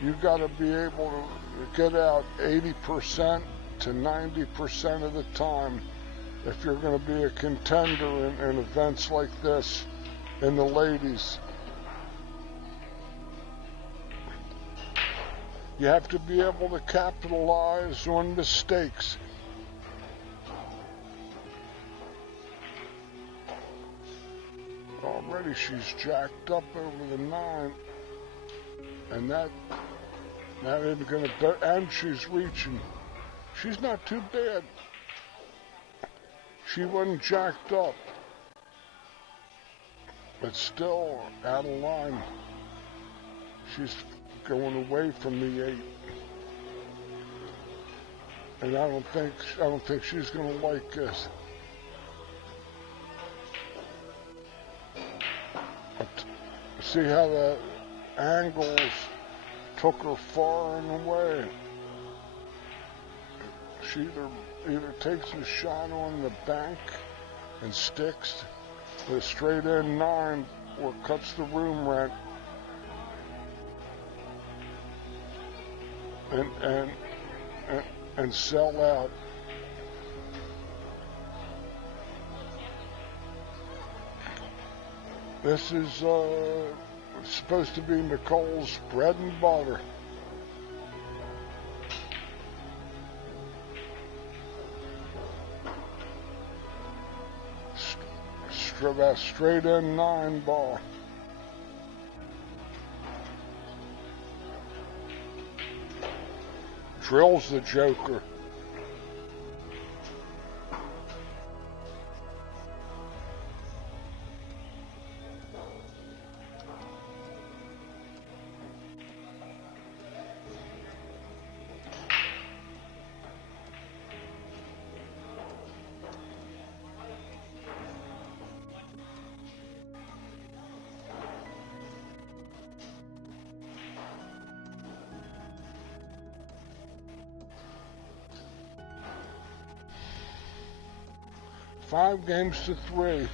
you've got to be able to get out 80% to 90% of the time if you're going to be a contender in events like this in the ladies. You have to be able to capitalize on mistakes. Already she's jacked up over the 9, and that isn't going to, and she's reaching. She's not too bad. She wasn't jacked up, but still out of line. She's going away from the 8, and I don't think she's going to like this. But see how the angles took her far and away. She either takes a shot on the bank and sticks with a straight in 9, or cuts the room rent. And sell out. This is supposed to be Nicole's bread and butter. Straight in 9 ball. Drills the joker. Five games to 3.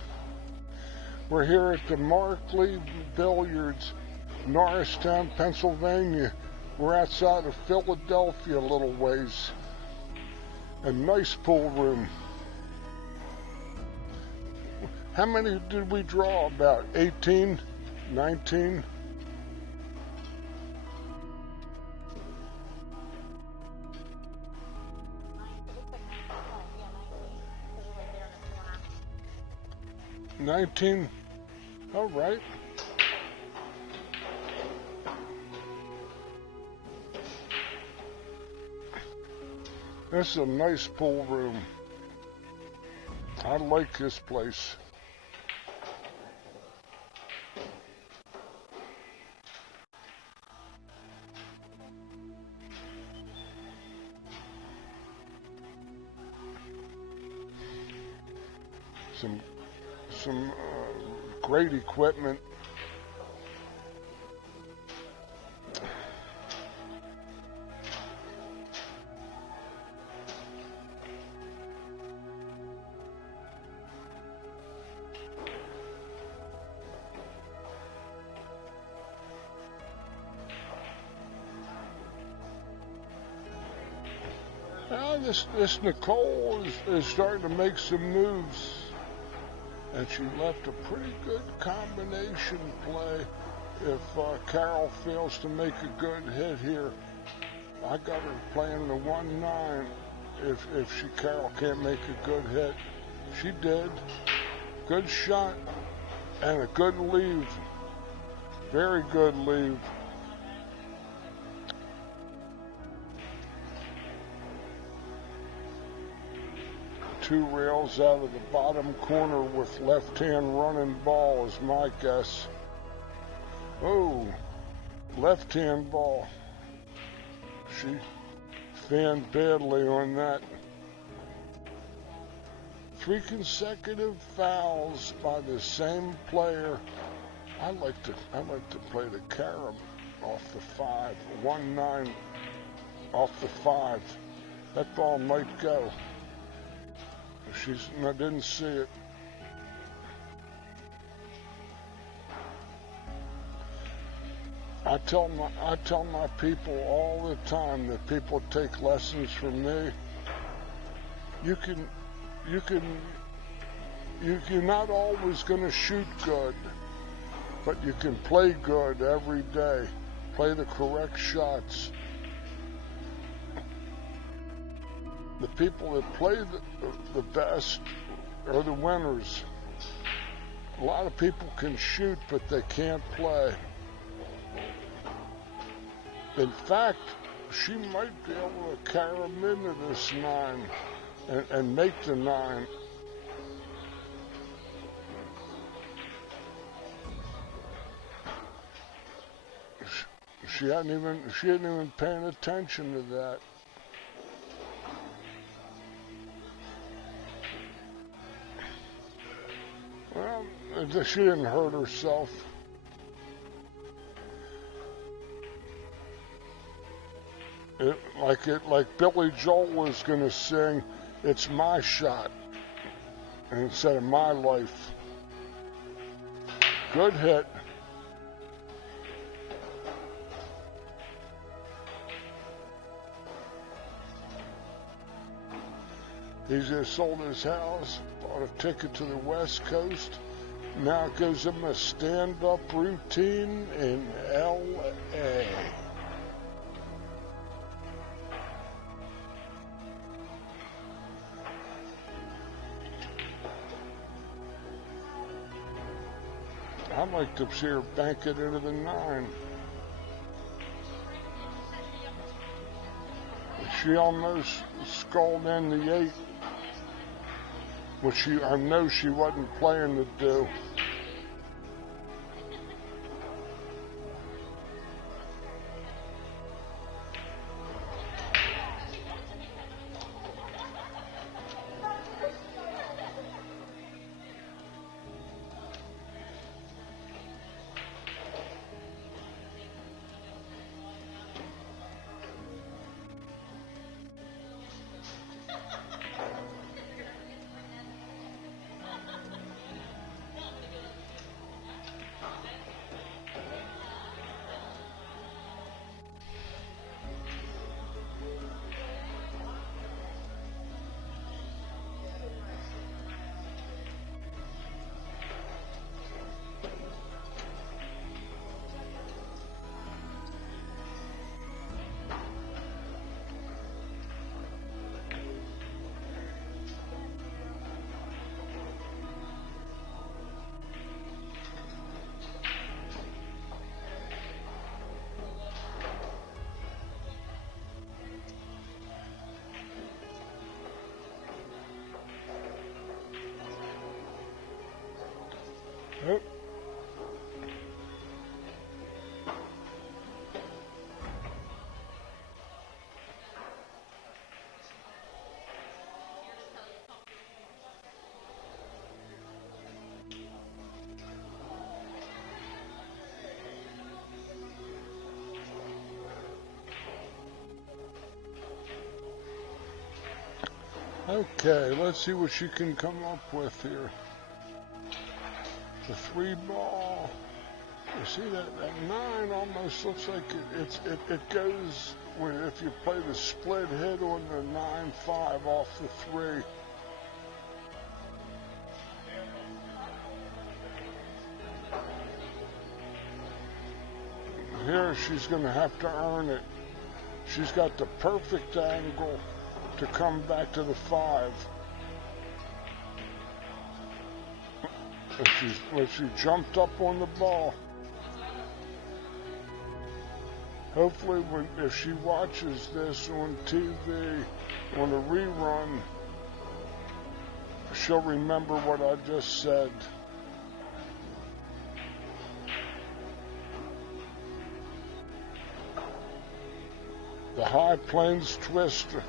We're here at the Markley Billiards, Norristown, Pennsylvania. We're outside of Philadelphia a little ways. A nice pool room. How many did we draw? About 18, 19? It looks like 19. Yeah, 19. Because we're right there in the corner. 19? All right. This is a nice pool room. I like this place. Some great equipment. This Nicole is starting to make some moves, and she left a pretty good combination play. If Carol fails to make a good hit here, I got her playing the 1-9. If Carol can't make a good hit, she did. Good shot and a good leave. Very good leave. Two rails out of the bottom corner with left-hand running ball is my guess. Oh, left-hand ball. She fanned badly on that. 3 consecutive fouls by the same player. I like to play the carom off the 5. 1-9 off the 5. That ball might go. I didn't see it. I tell my people all the time that people take lessons from me. You're not always going to shoot good, but you can play good every day. Play the correct shots. The people that play the best are the winners. A lot of people can shoot, but they can't play. In fact, she might be able to carry them into this 9 and make the 9. She hadn't even paying attention to that. Well, she didn't hurt herself. Like Billy Joel was gonna sing, "It's my shot," instead of "my life." Good hit. He's just sold his house, bought a ticket to the West Coast. Now gives him a stand-up routine in L.A. I'd like to see her bank it into the 9. She almost sculled in the 8, which I know she wasn't planning to do. Oh. Okay, let's see what she can come up with here. The 3 ball. You see that 9 almost looks like it goes when if you play the split hit on the 9-5 off the 3. Here she's going to have to earn it. She's got the perfect angle to come back to the 5. If she jumped up on the ball. Hopefully if she watches this on TV, on a rerun, she'll remember what I just said. The High Plains Twister.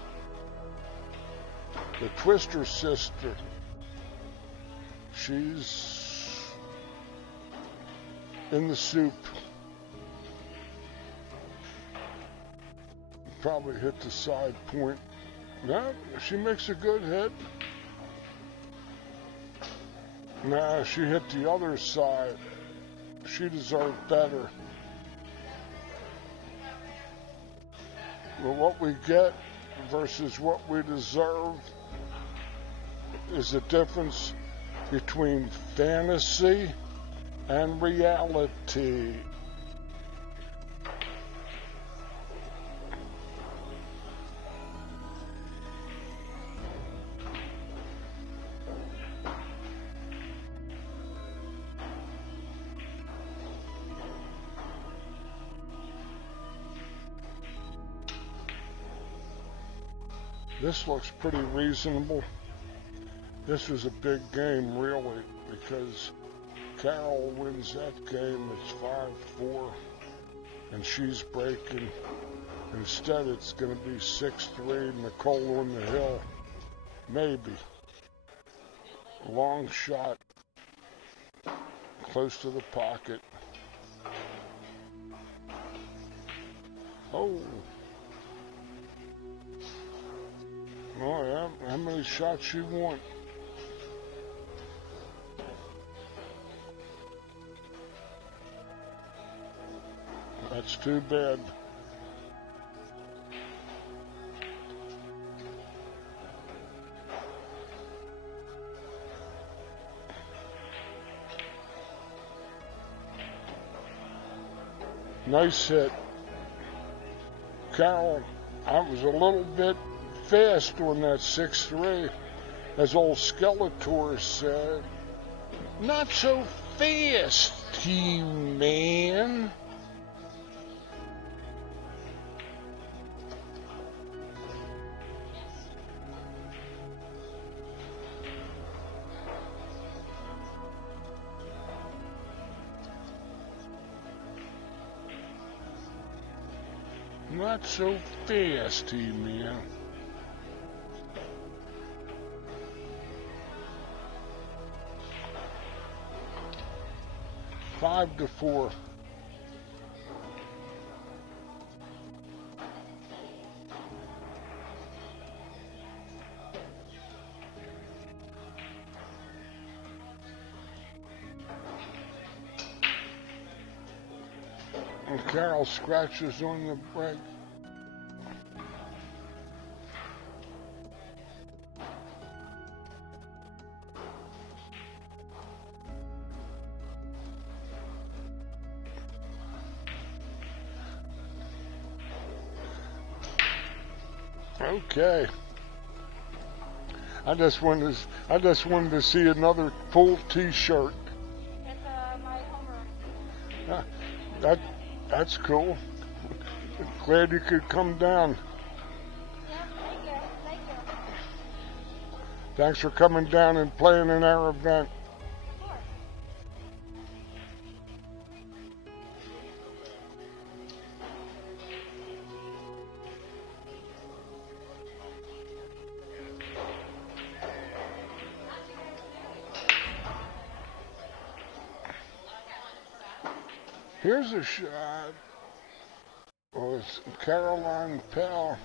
The Twister sister. She's in the soup. Probably hit the side point. No, she makes a good hit. Nah, she hit the other side. She deserved better. Well, what we get versus what we deserve is the difference between fantasy and reality. This looks pretty reasonable. This was a big game, really, because Carol wins that game. It's 5-4, and she's breaking. Instead, it's going to be 6-3. Nicole on the hill, maybe. Long shot, close to the pocket. Oh. Oh, yeah. How many shots you want? That's too bad. Nice hit. Carol, I was a little bit fast on that 6-3. As old Skeletor said, not so fast, He-Man. Not so fast, He-Man. Five to 4. And Carol scratches on the brake. Okay. I just wanted to see another full T-shirt. It's my homework. That's cool. Glad you could come down. Yeah, thank you. Thanks for coming down and playing in our event. Of course. Here's a shot. Well, Caroline Powell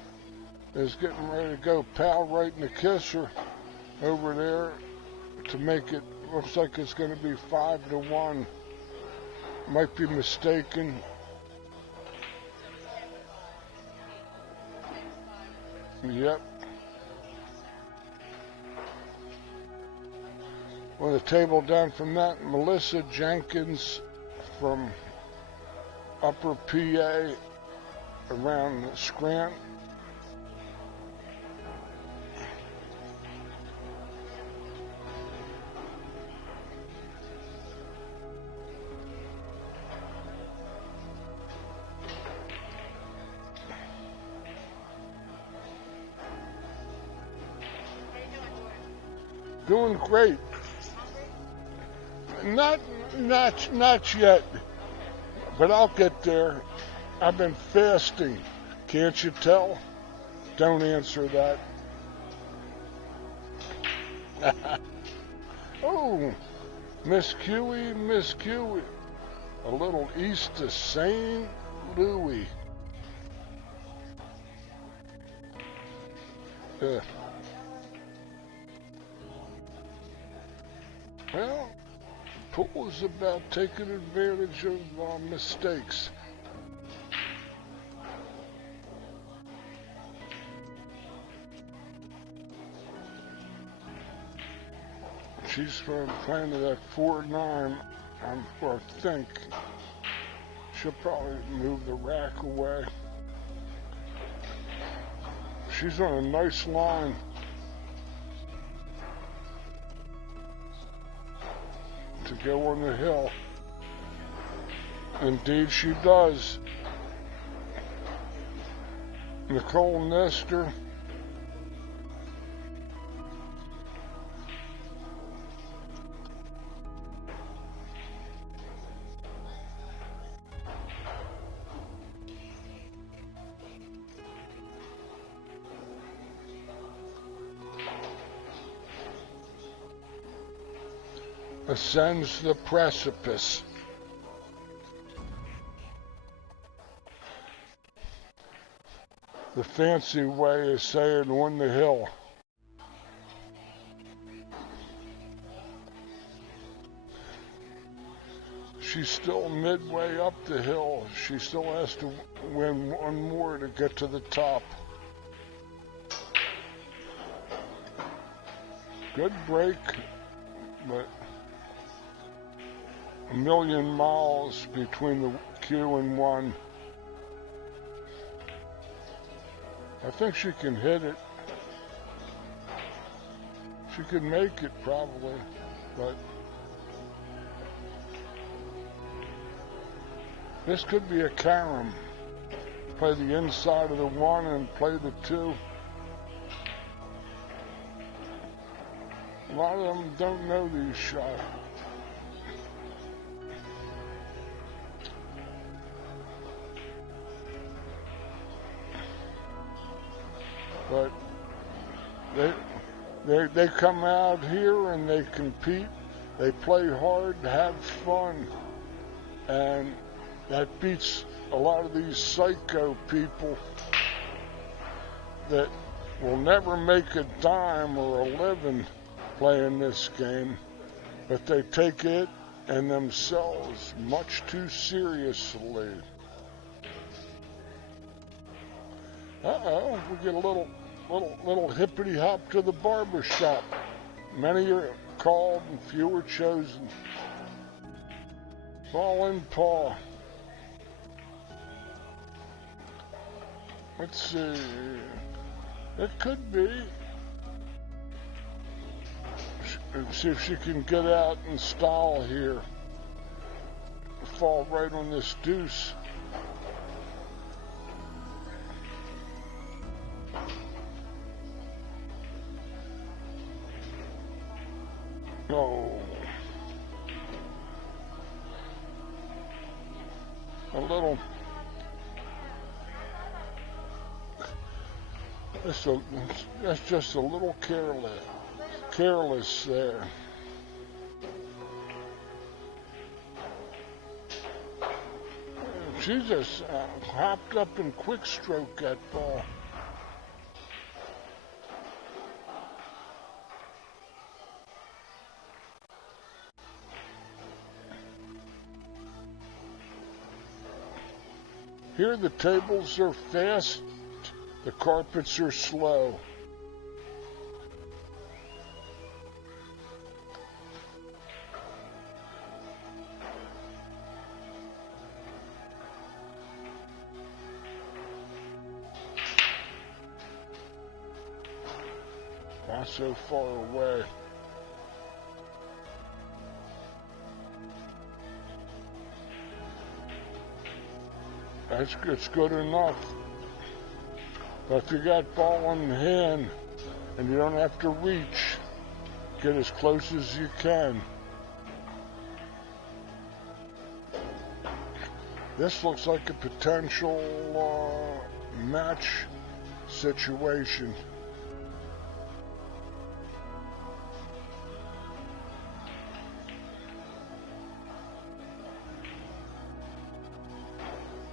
is getting ready to go. Powell right in the kisser over there to make it. Looks like it's going to be 5-1. Might be mistaken. Yep. Well, the table down from that, Melissa Jenkins from Upper PA around Scranton. Doing great. Not yet, but I'll get there. I've been fasting. Can't you tell? Don't answer that. Oh, Miss Cuey. A little east of St. Louis. Well, pool is about taking advantage of mistakes. She's from playing to that 4-9, I think. She'll probably move the rack away. She's on a nice line. To go on the hill. Indeed she does. Nicole Nestor. Ascends the precipice. The fancy way is saying on the hill. She's still midway up the hill. She still has to win one more to get to the top. Good break, but a million miles between the Q and 1. I think she can hit it. She could make it probably, but this could be a carom. Play the inside of the 1 and play the 2. A lot of them don't know these shots. But they come out here and they compete, they play hard, have fun, and that beats a lot of these psycho people that will never make a dime or a living playing this game, but they take it and themselves much too seriously. Uh-oh, we get a little hippity hop to the barber shop. Many are called and few are chosen. Ball and paw. Let's see. It could be. Let's see if she can get out in style here. Fall right on this deuce. Oh. That's just a little careless there. She just hopped up and quick stroke that ball. Here the tables are fast, the carpets are slow. Not so far away. It's good enough. But if you got ball in the hand and you don't have to reach, get as close as you can. This looks like a potential match situation.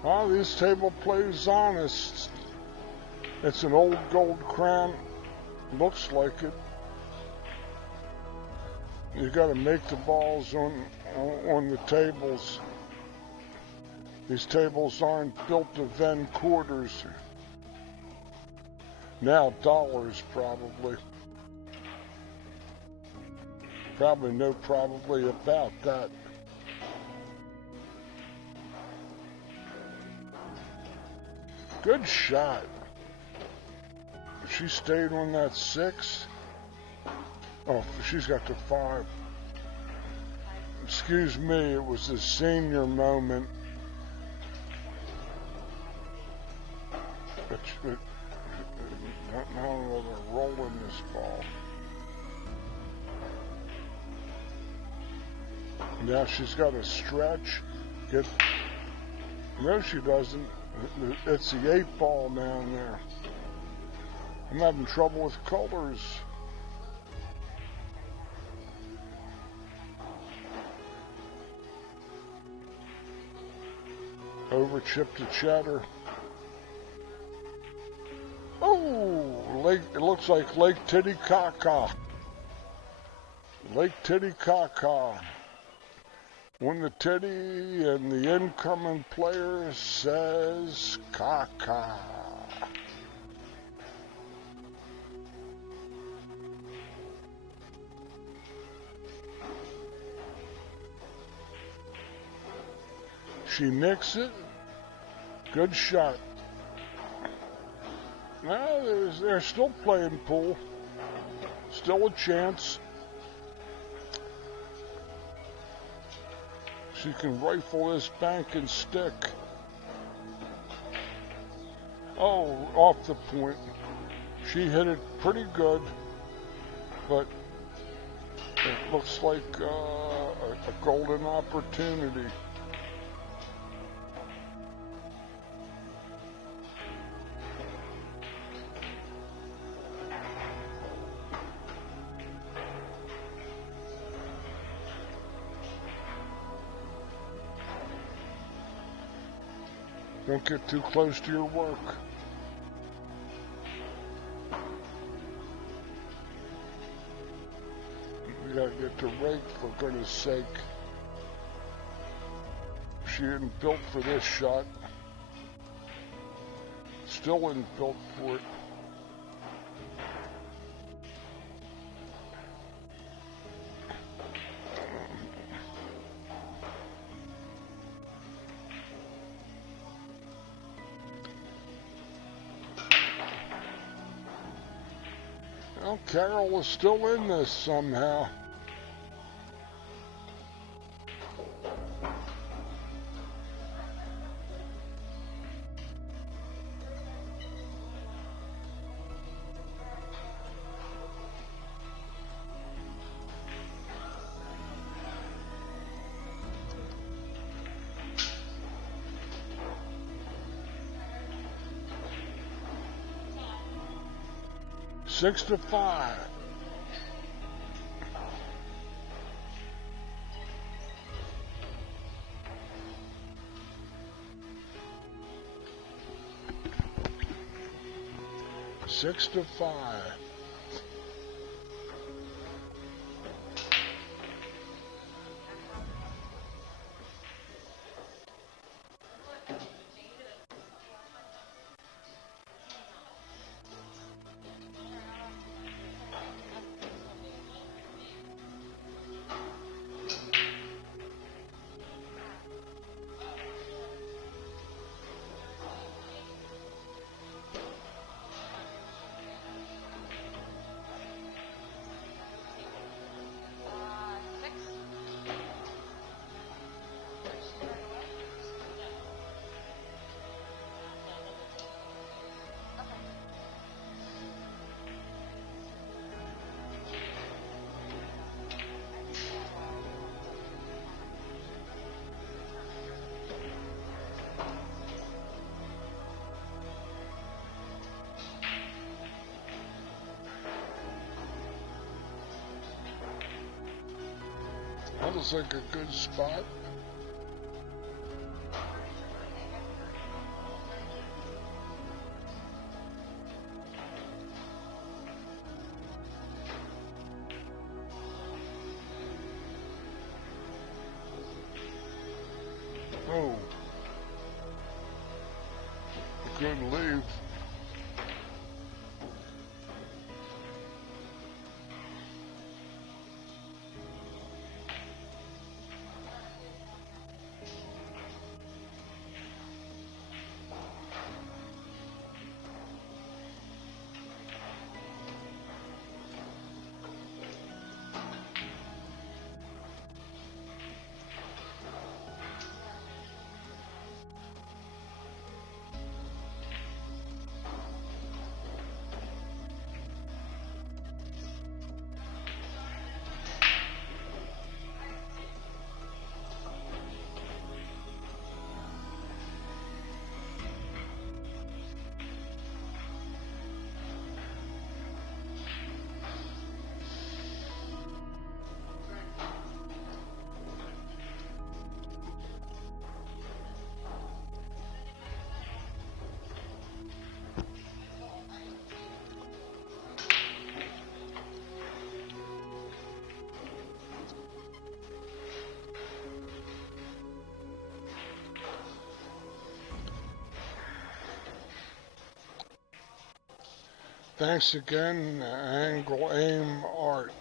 Oh, this table plays honest. It's an old gold crown. Looks like it. You got to make the balls on the tables. These tables aren't built to vend quarters. Now dollars probably. Probably no probably about that. Good shot. She stayed on that 6. Oh, she's got the 5. Excuse me, it was a senior moment. But now they're rolling this ball. Now she's got to stretch. No, she doesn't. It's the 8 ball down there. I'm having trouble with colors. Over chip to chatter. Oh, it looks like Lake Titicaca. Lake Titicaca. When the titty and the incoming player says caca. She nicks it. Good shot. Now they're still playing pool. Still a chance. She can rifle this bank and stick. Oh, off the point. She hit it pretty good, but it looks like a golden opportunity. Don't get too close to your work. You gotta get to rake for goodness sake. She isn't built for this shot. Still isn't built for it. Well, Carol is still in this somehow. Six to 5. 6-5. That looks like a good spot. Oh, good leave. Thanks again, Angle Aim Art.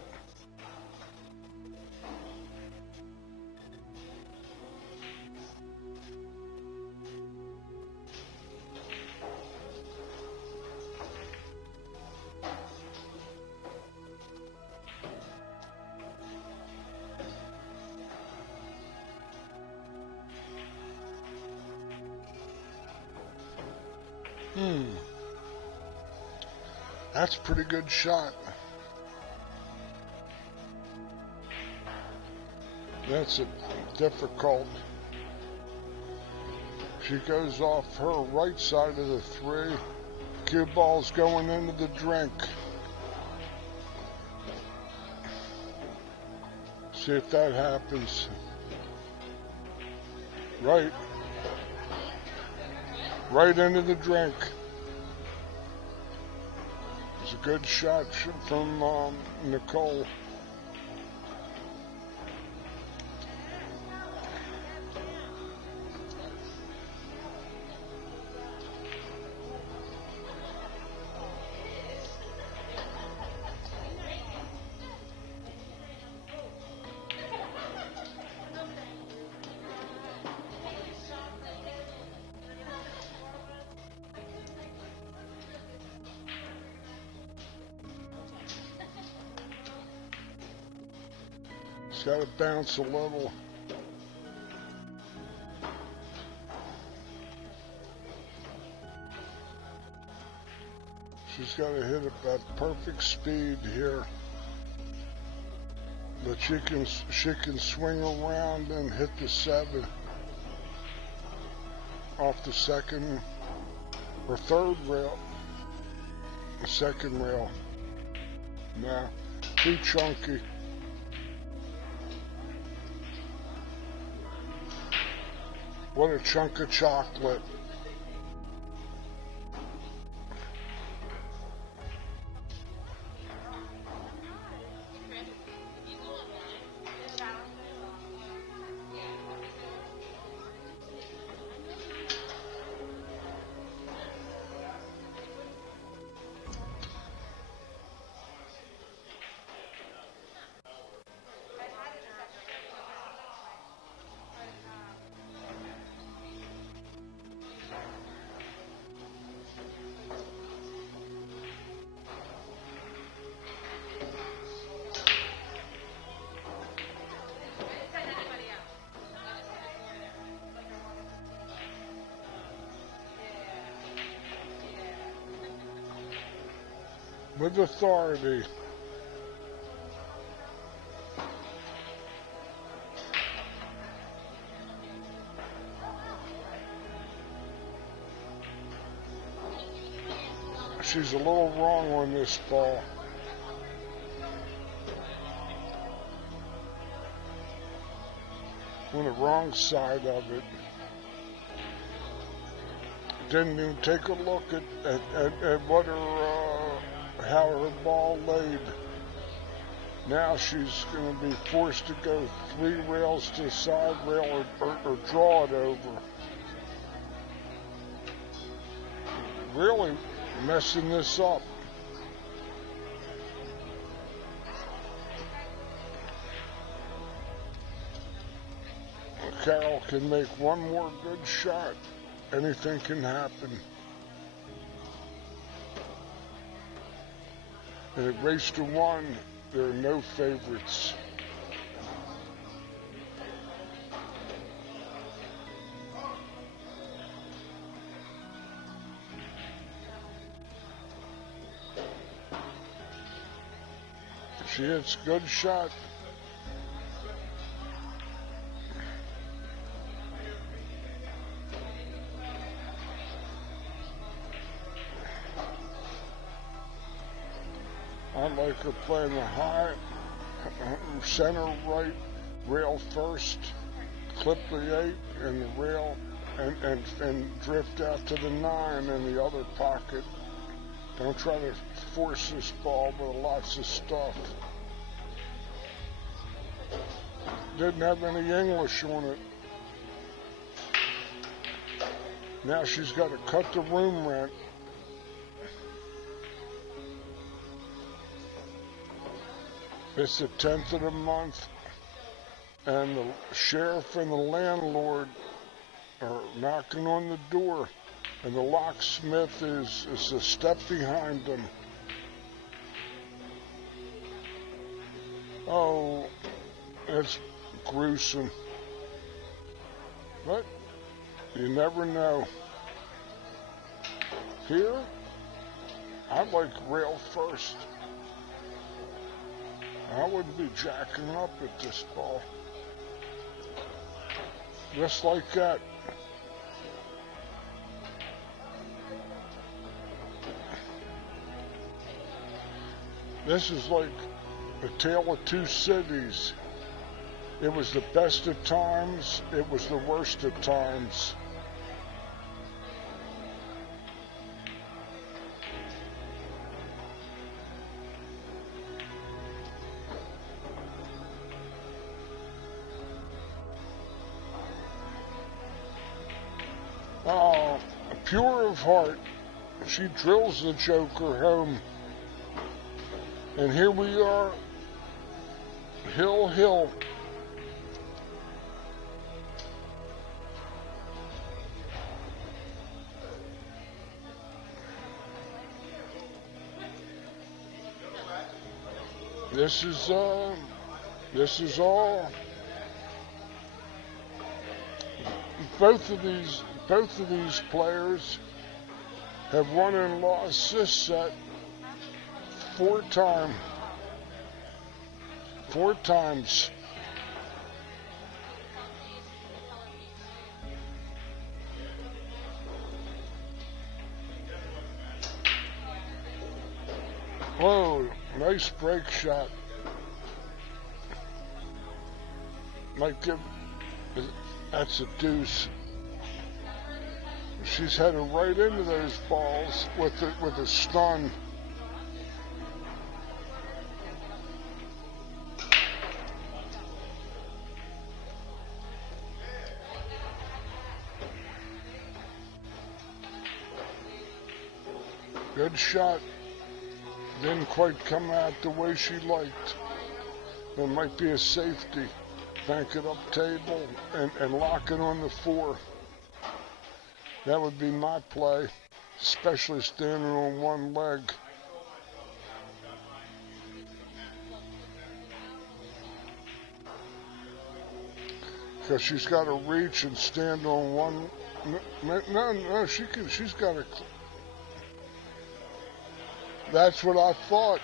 That's a pretty good shot. That's difficult. She goes off her right side of the 3. Cue ball's going into the drink. See if that happens. Right into the drink. It's a good shot from Nicole. It's got to bounce a little. She's got to hit it at perfect speed here. But she can swing around and hit the 7 off the second or third rail. The second rail. Nah, too chunky. What a chunk of chocolate. with authority. She's a little wrong on this ball. On the wrong side of it. Didn't even take a look at what how her ball laid. Now she's going to be forced to go 3 rails to the side rail or draw it over. Really messing this up. Carol can make one more good shot. Anything can happen. In a race to 1, there are no favorites. She hits a good shot. I like her playing the high, center right, rail first, clip the 8 in the rail, and drift out to the 9 in the other pocket. Don't try to force this ball with lots of stuff. Didn't have any English on it. Now she's got to cut the room rent. It's the 10th of the month, and the sheriff and the landlord are knocking on the door, and the locksmith is a step behind them. Oh, it's gruesome. But you never know. Here, I like rail first. I wouldn't be jacking up at this ball. Just like that. This is like a tale of two cities. It was the best of times, it was the worst of times. Oh, pure of heart, she drills the joker home. And here we are, hill. This is all. Both of these players have won and lost this set 4 times. 4 times. Whoa, nice break shot. Might give, that's a deuce. She's headed right into those balls with a stun. Good shot. Didn't quite come out the way she liked. There might be a safety. Bank it up table and lock it on the 4. That would be my play, especially standing on one leg. Because she's got to reach and stand on one. No, she's got to. That's what I thought.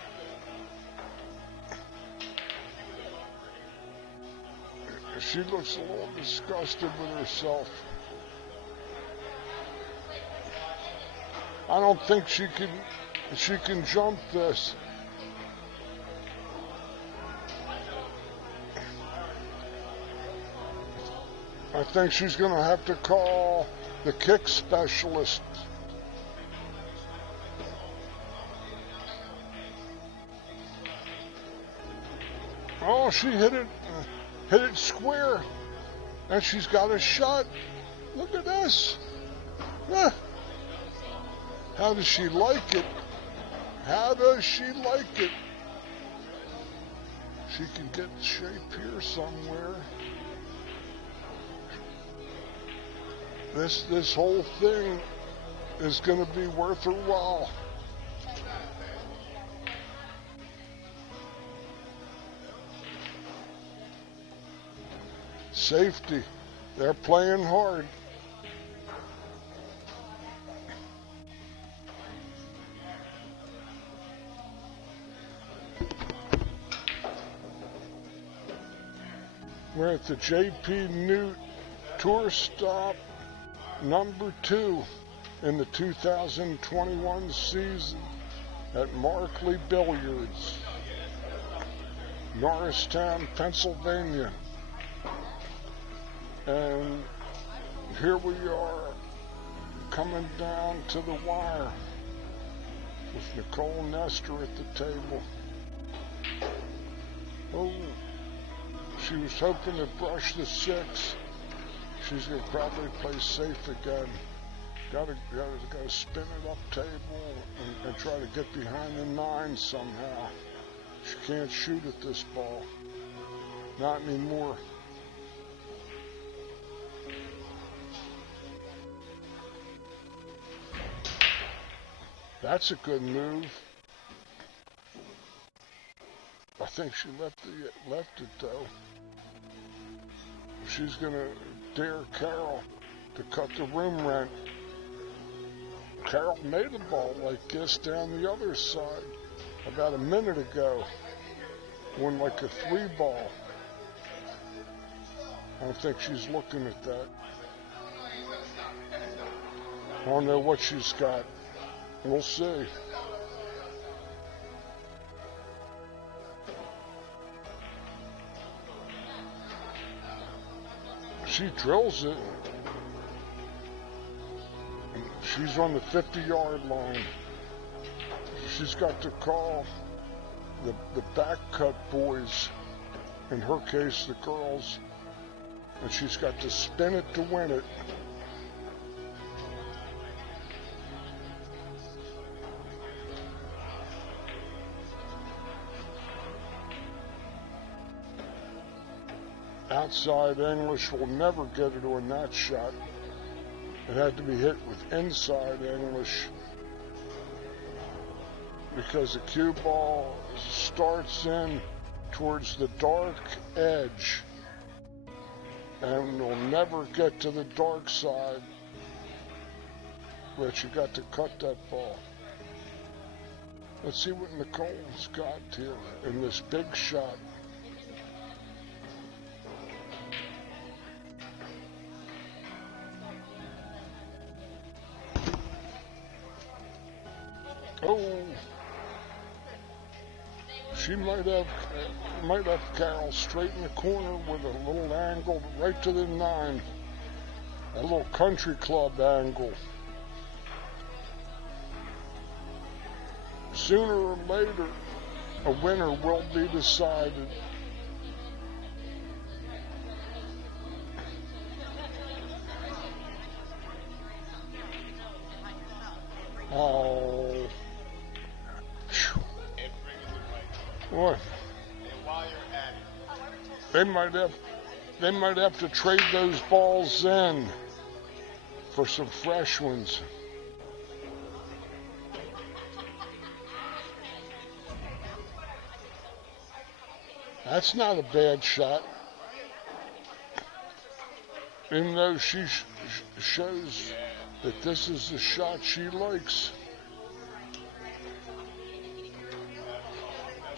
She looks a little disgusted with herself. I don't think she can jump this. I think she's going to have to call the kick specialist. Oh, she hit it square, and she's got a shot. Look at this. How does she like it? How does she like it? She can get shape here somewhere. This whole thing is going to be worth her while. Safety. They're playing hard. We're at the JPNEWT Tour Stop number 2 in the 2021 season at Markley Billiards, Norristown, Pennsylvania. And here we are coming down to the wire with Nicole Nestor at the table. Oh, she was hoping to brush the 6. She's going to probably play safe again. Gotta spin it up table and try to get behind the 9 somehow. She can't shoot at this ball. Not anymore. That's a good move. I think she left it though. She's gonna dare Carol to cut the room rent. Carol made a ball like this down the other side about a minute ago. Won like a 3 ball. I don't think she's looking at that. I don't know what she's got. We'll see. She drills it. She's on the 50-yard line. She's got to call the back cut boys, in her case the girls, and she's got to spin it to win it. Outside English will never get it on that shot. It had to be hit with inside English because the cue ball starts in towards the dark edge and will never get to the dark side. But you got to cut that ball. Let's see what Nicole's got here in this big shot. Oh, she might have Carol straight in the corner with a little angle right to the 9, a little country club angle. Sooner or later, a winner will be decided. Oh. What? They might have to trade those balls in for some fresh ones. That's not a bad shot. Even though she shows that this is the shot she likes.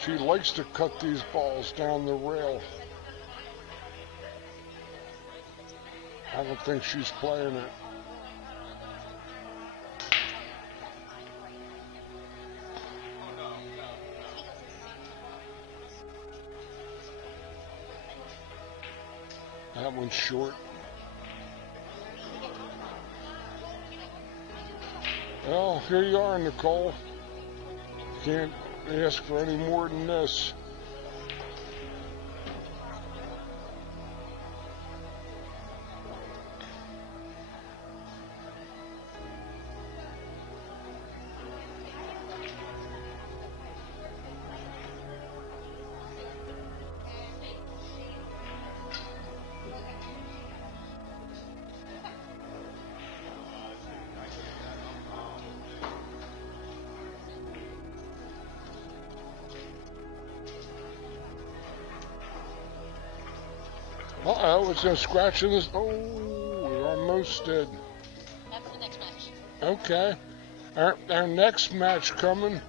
She likes to cut these balls down the rail. I don't think she's playing it. That one's short. Well, here you are, Nicole. Can't ask for any more than this. Uh-oh, it's gonna scratch in this. Oh, it almost did. That's the next match. Okay. Our next match coming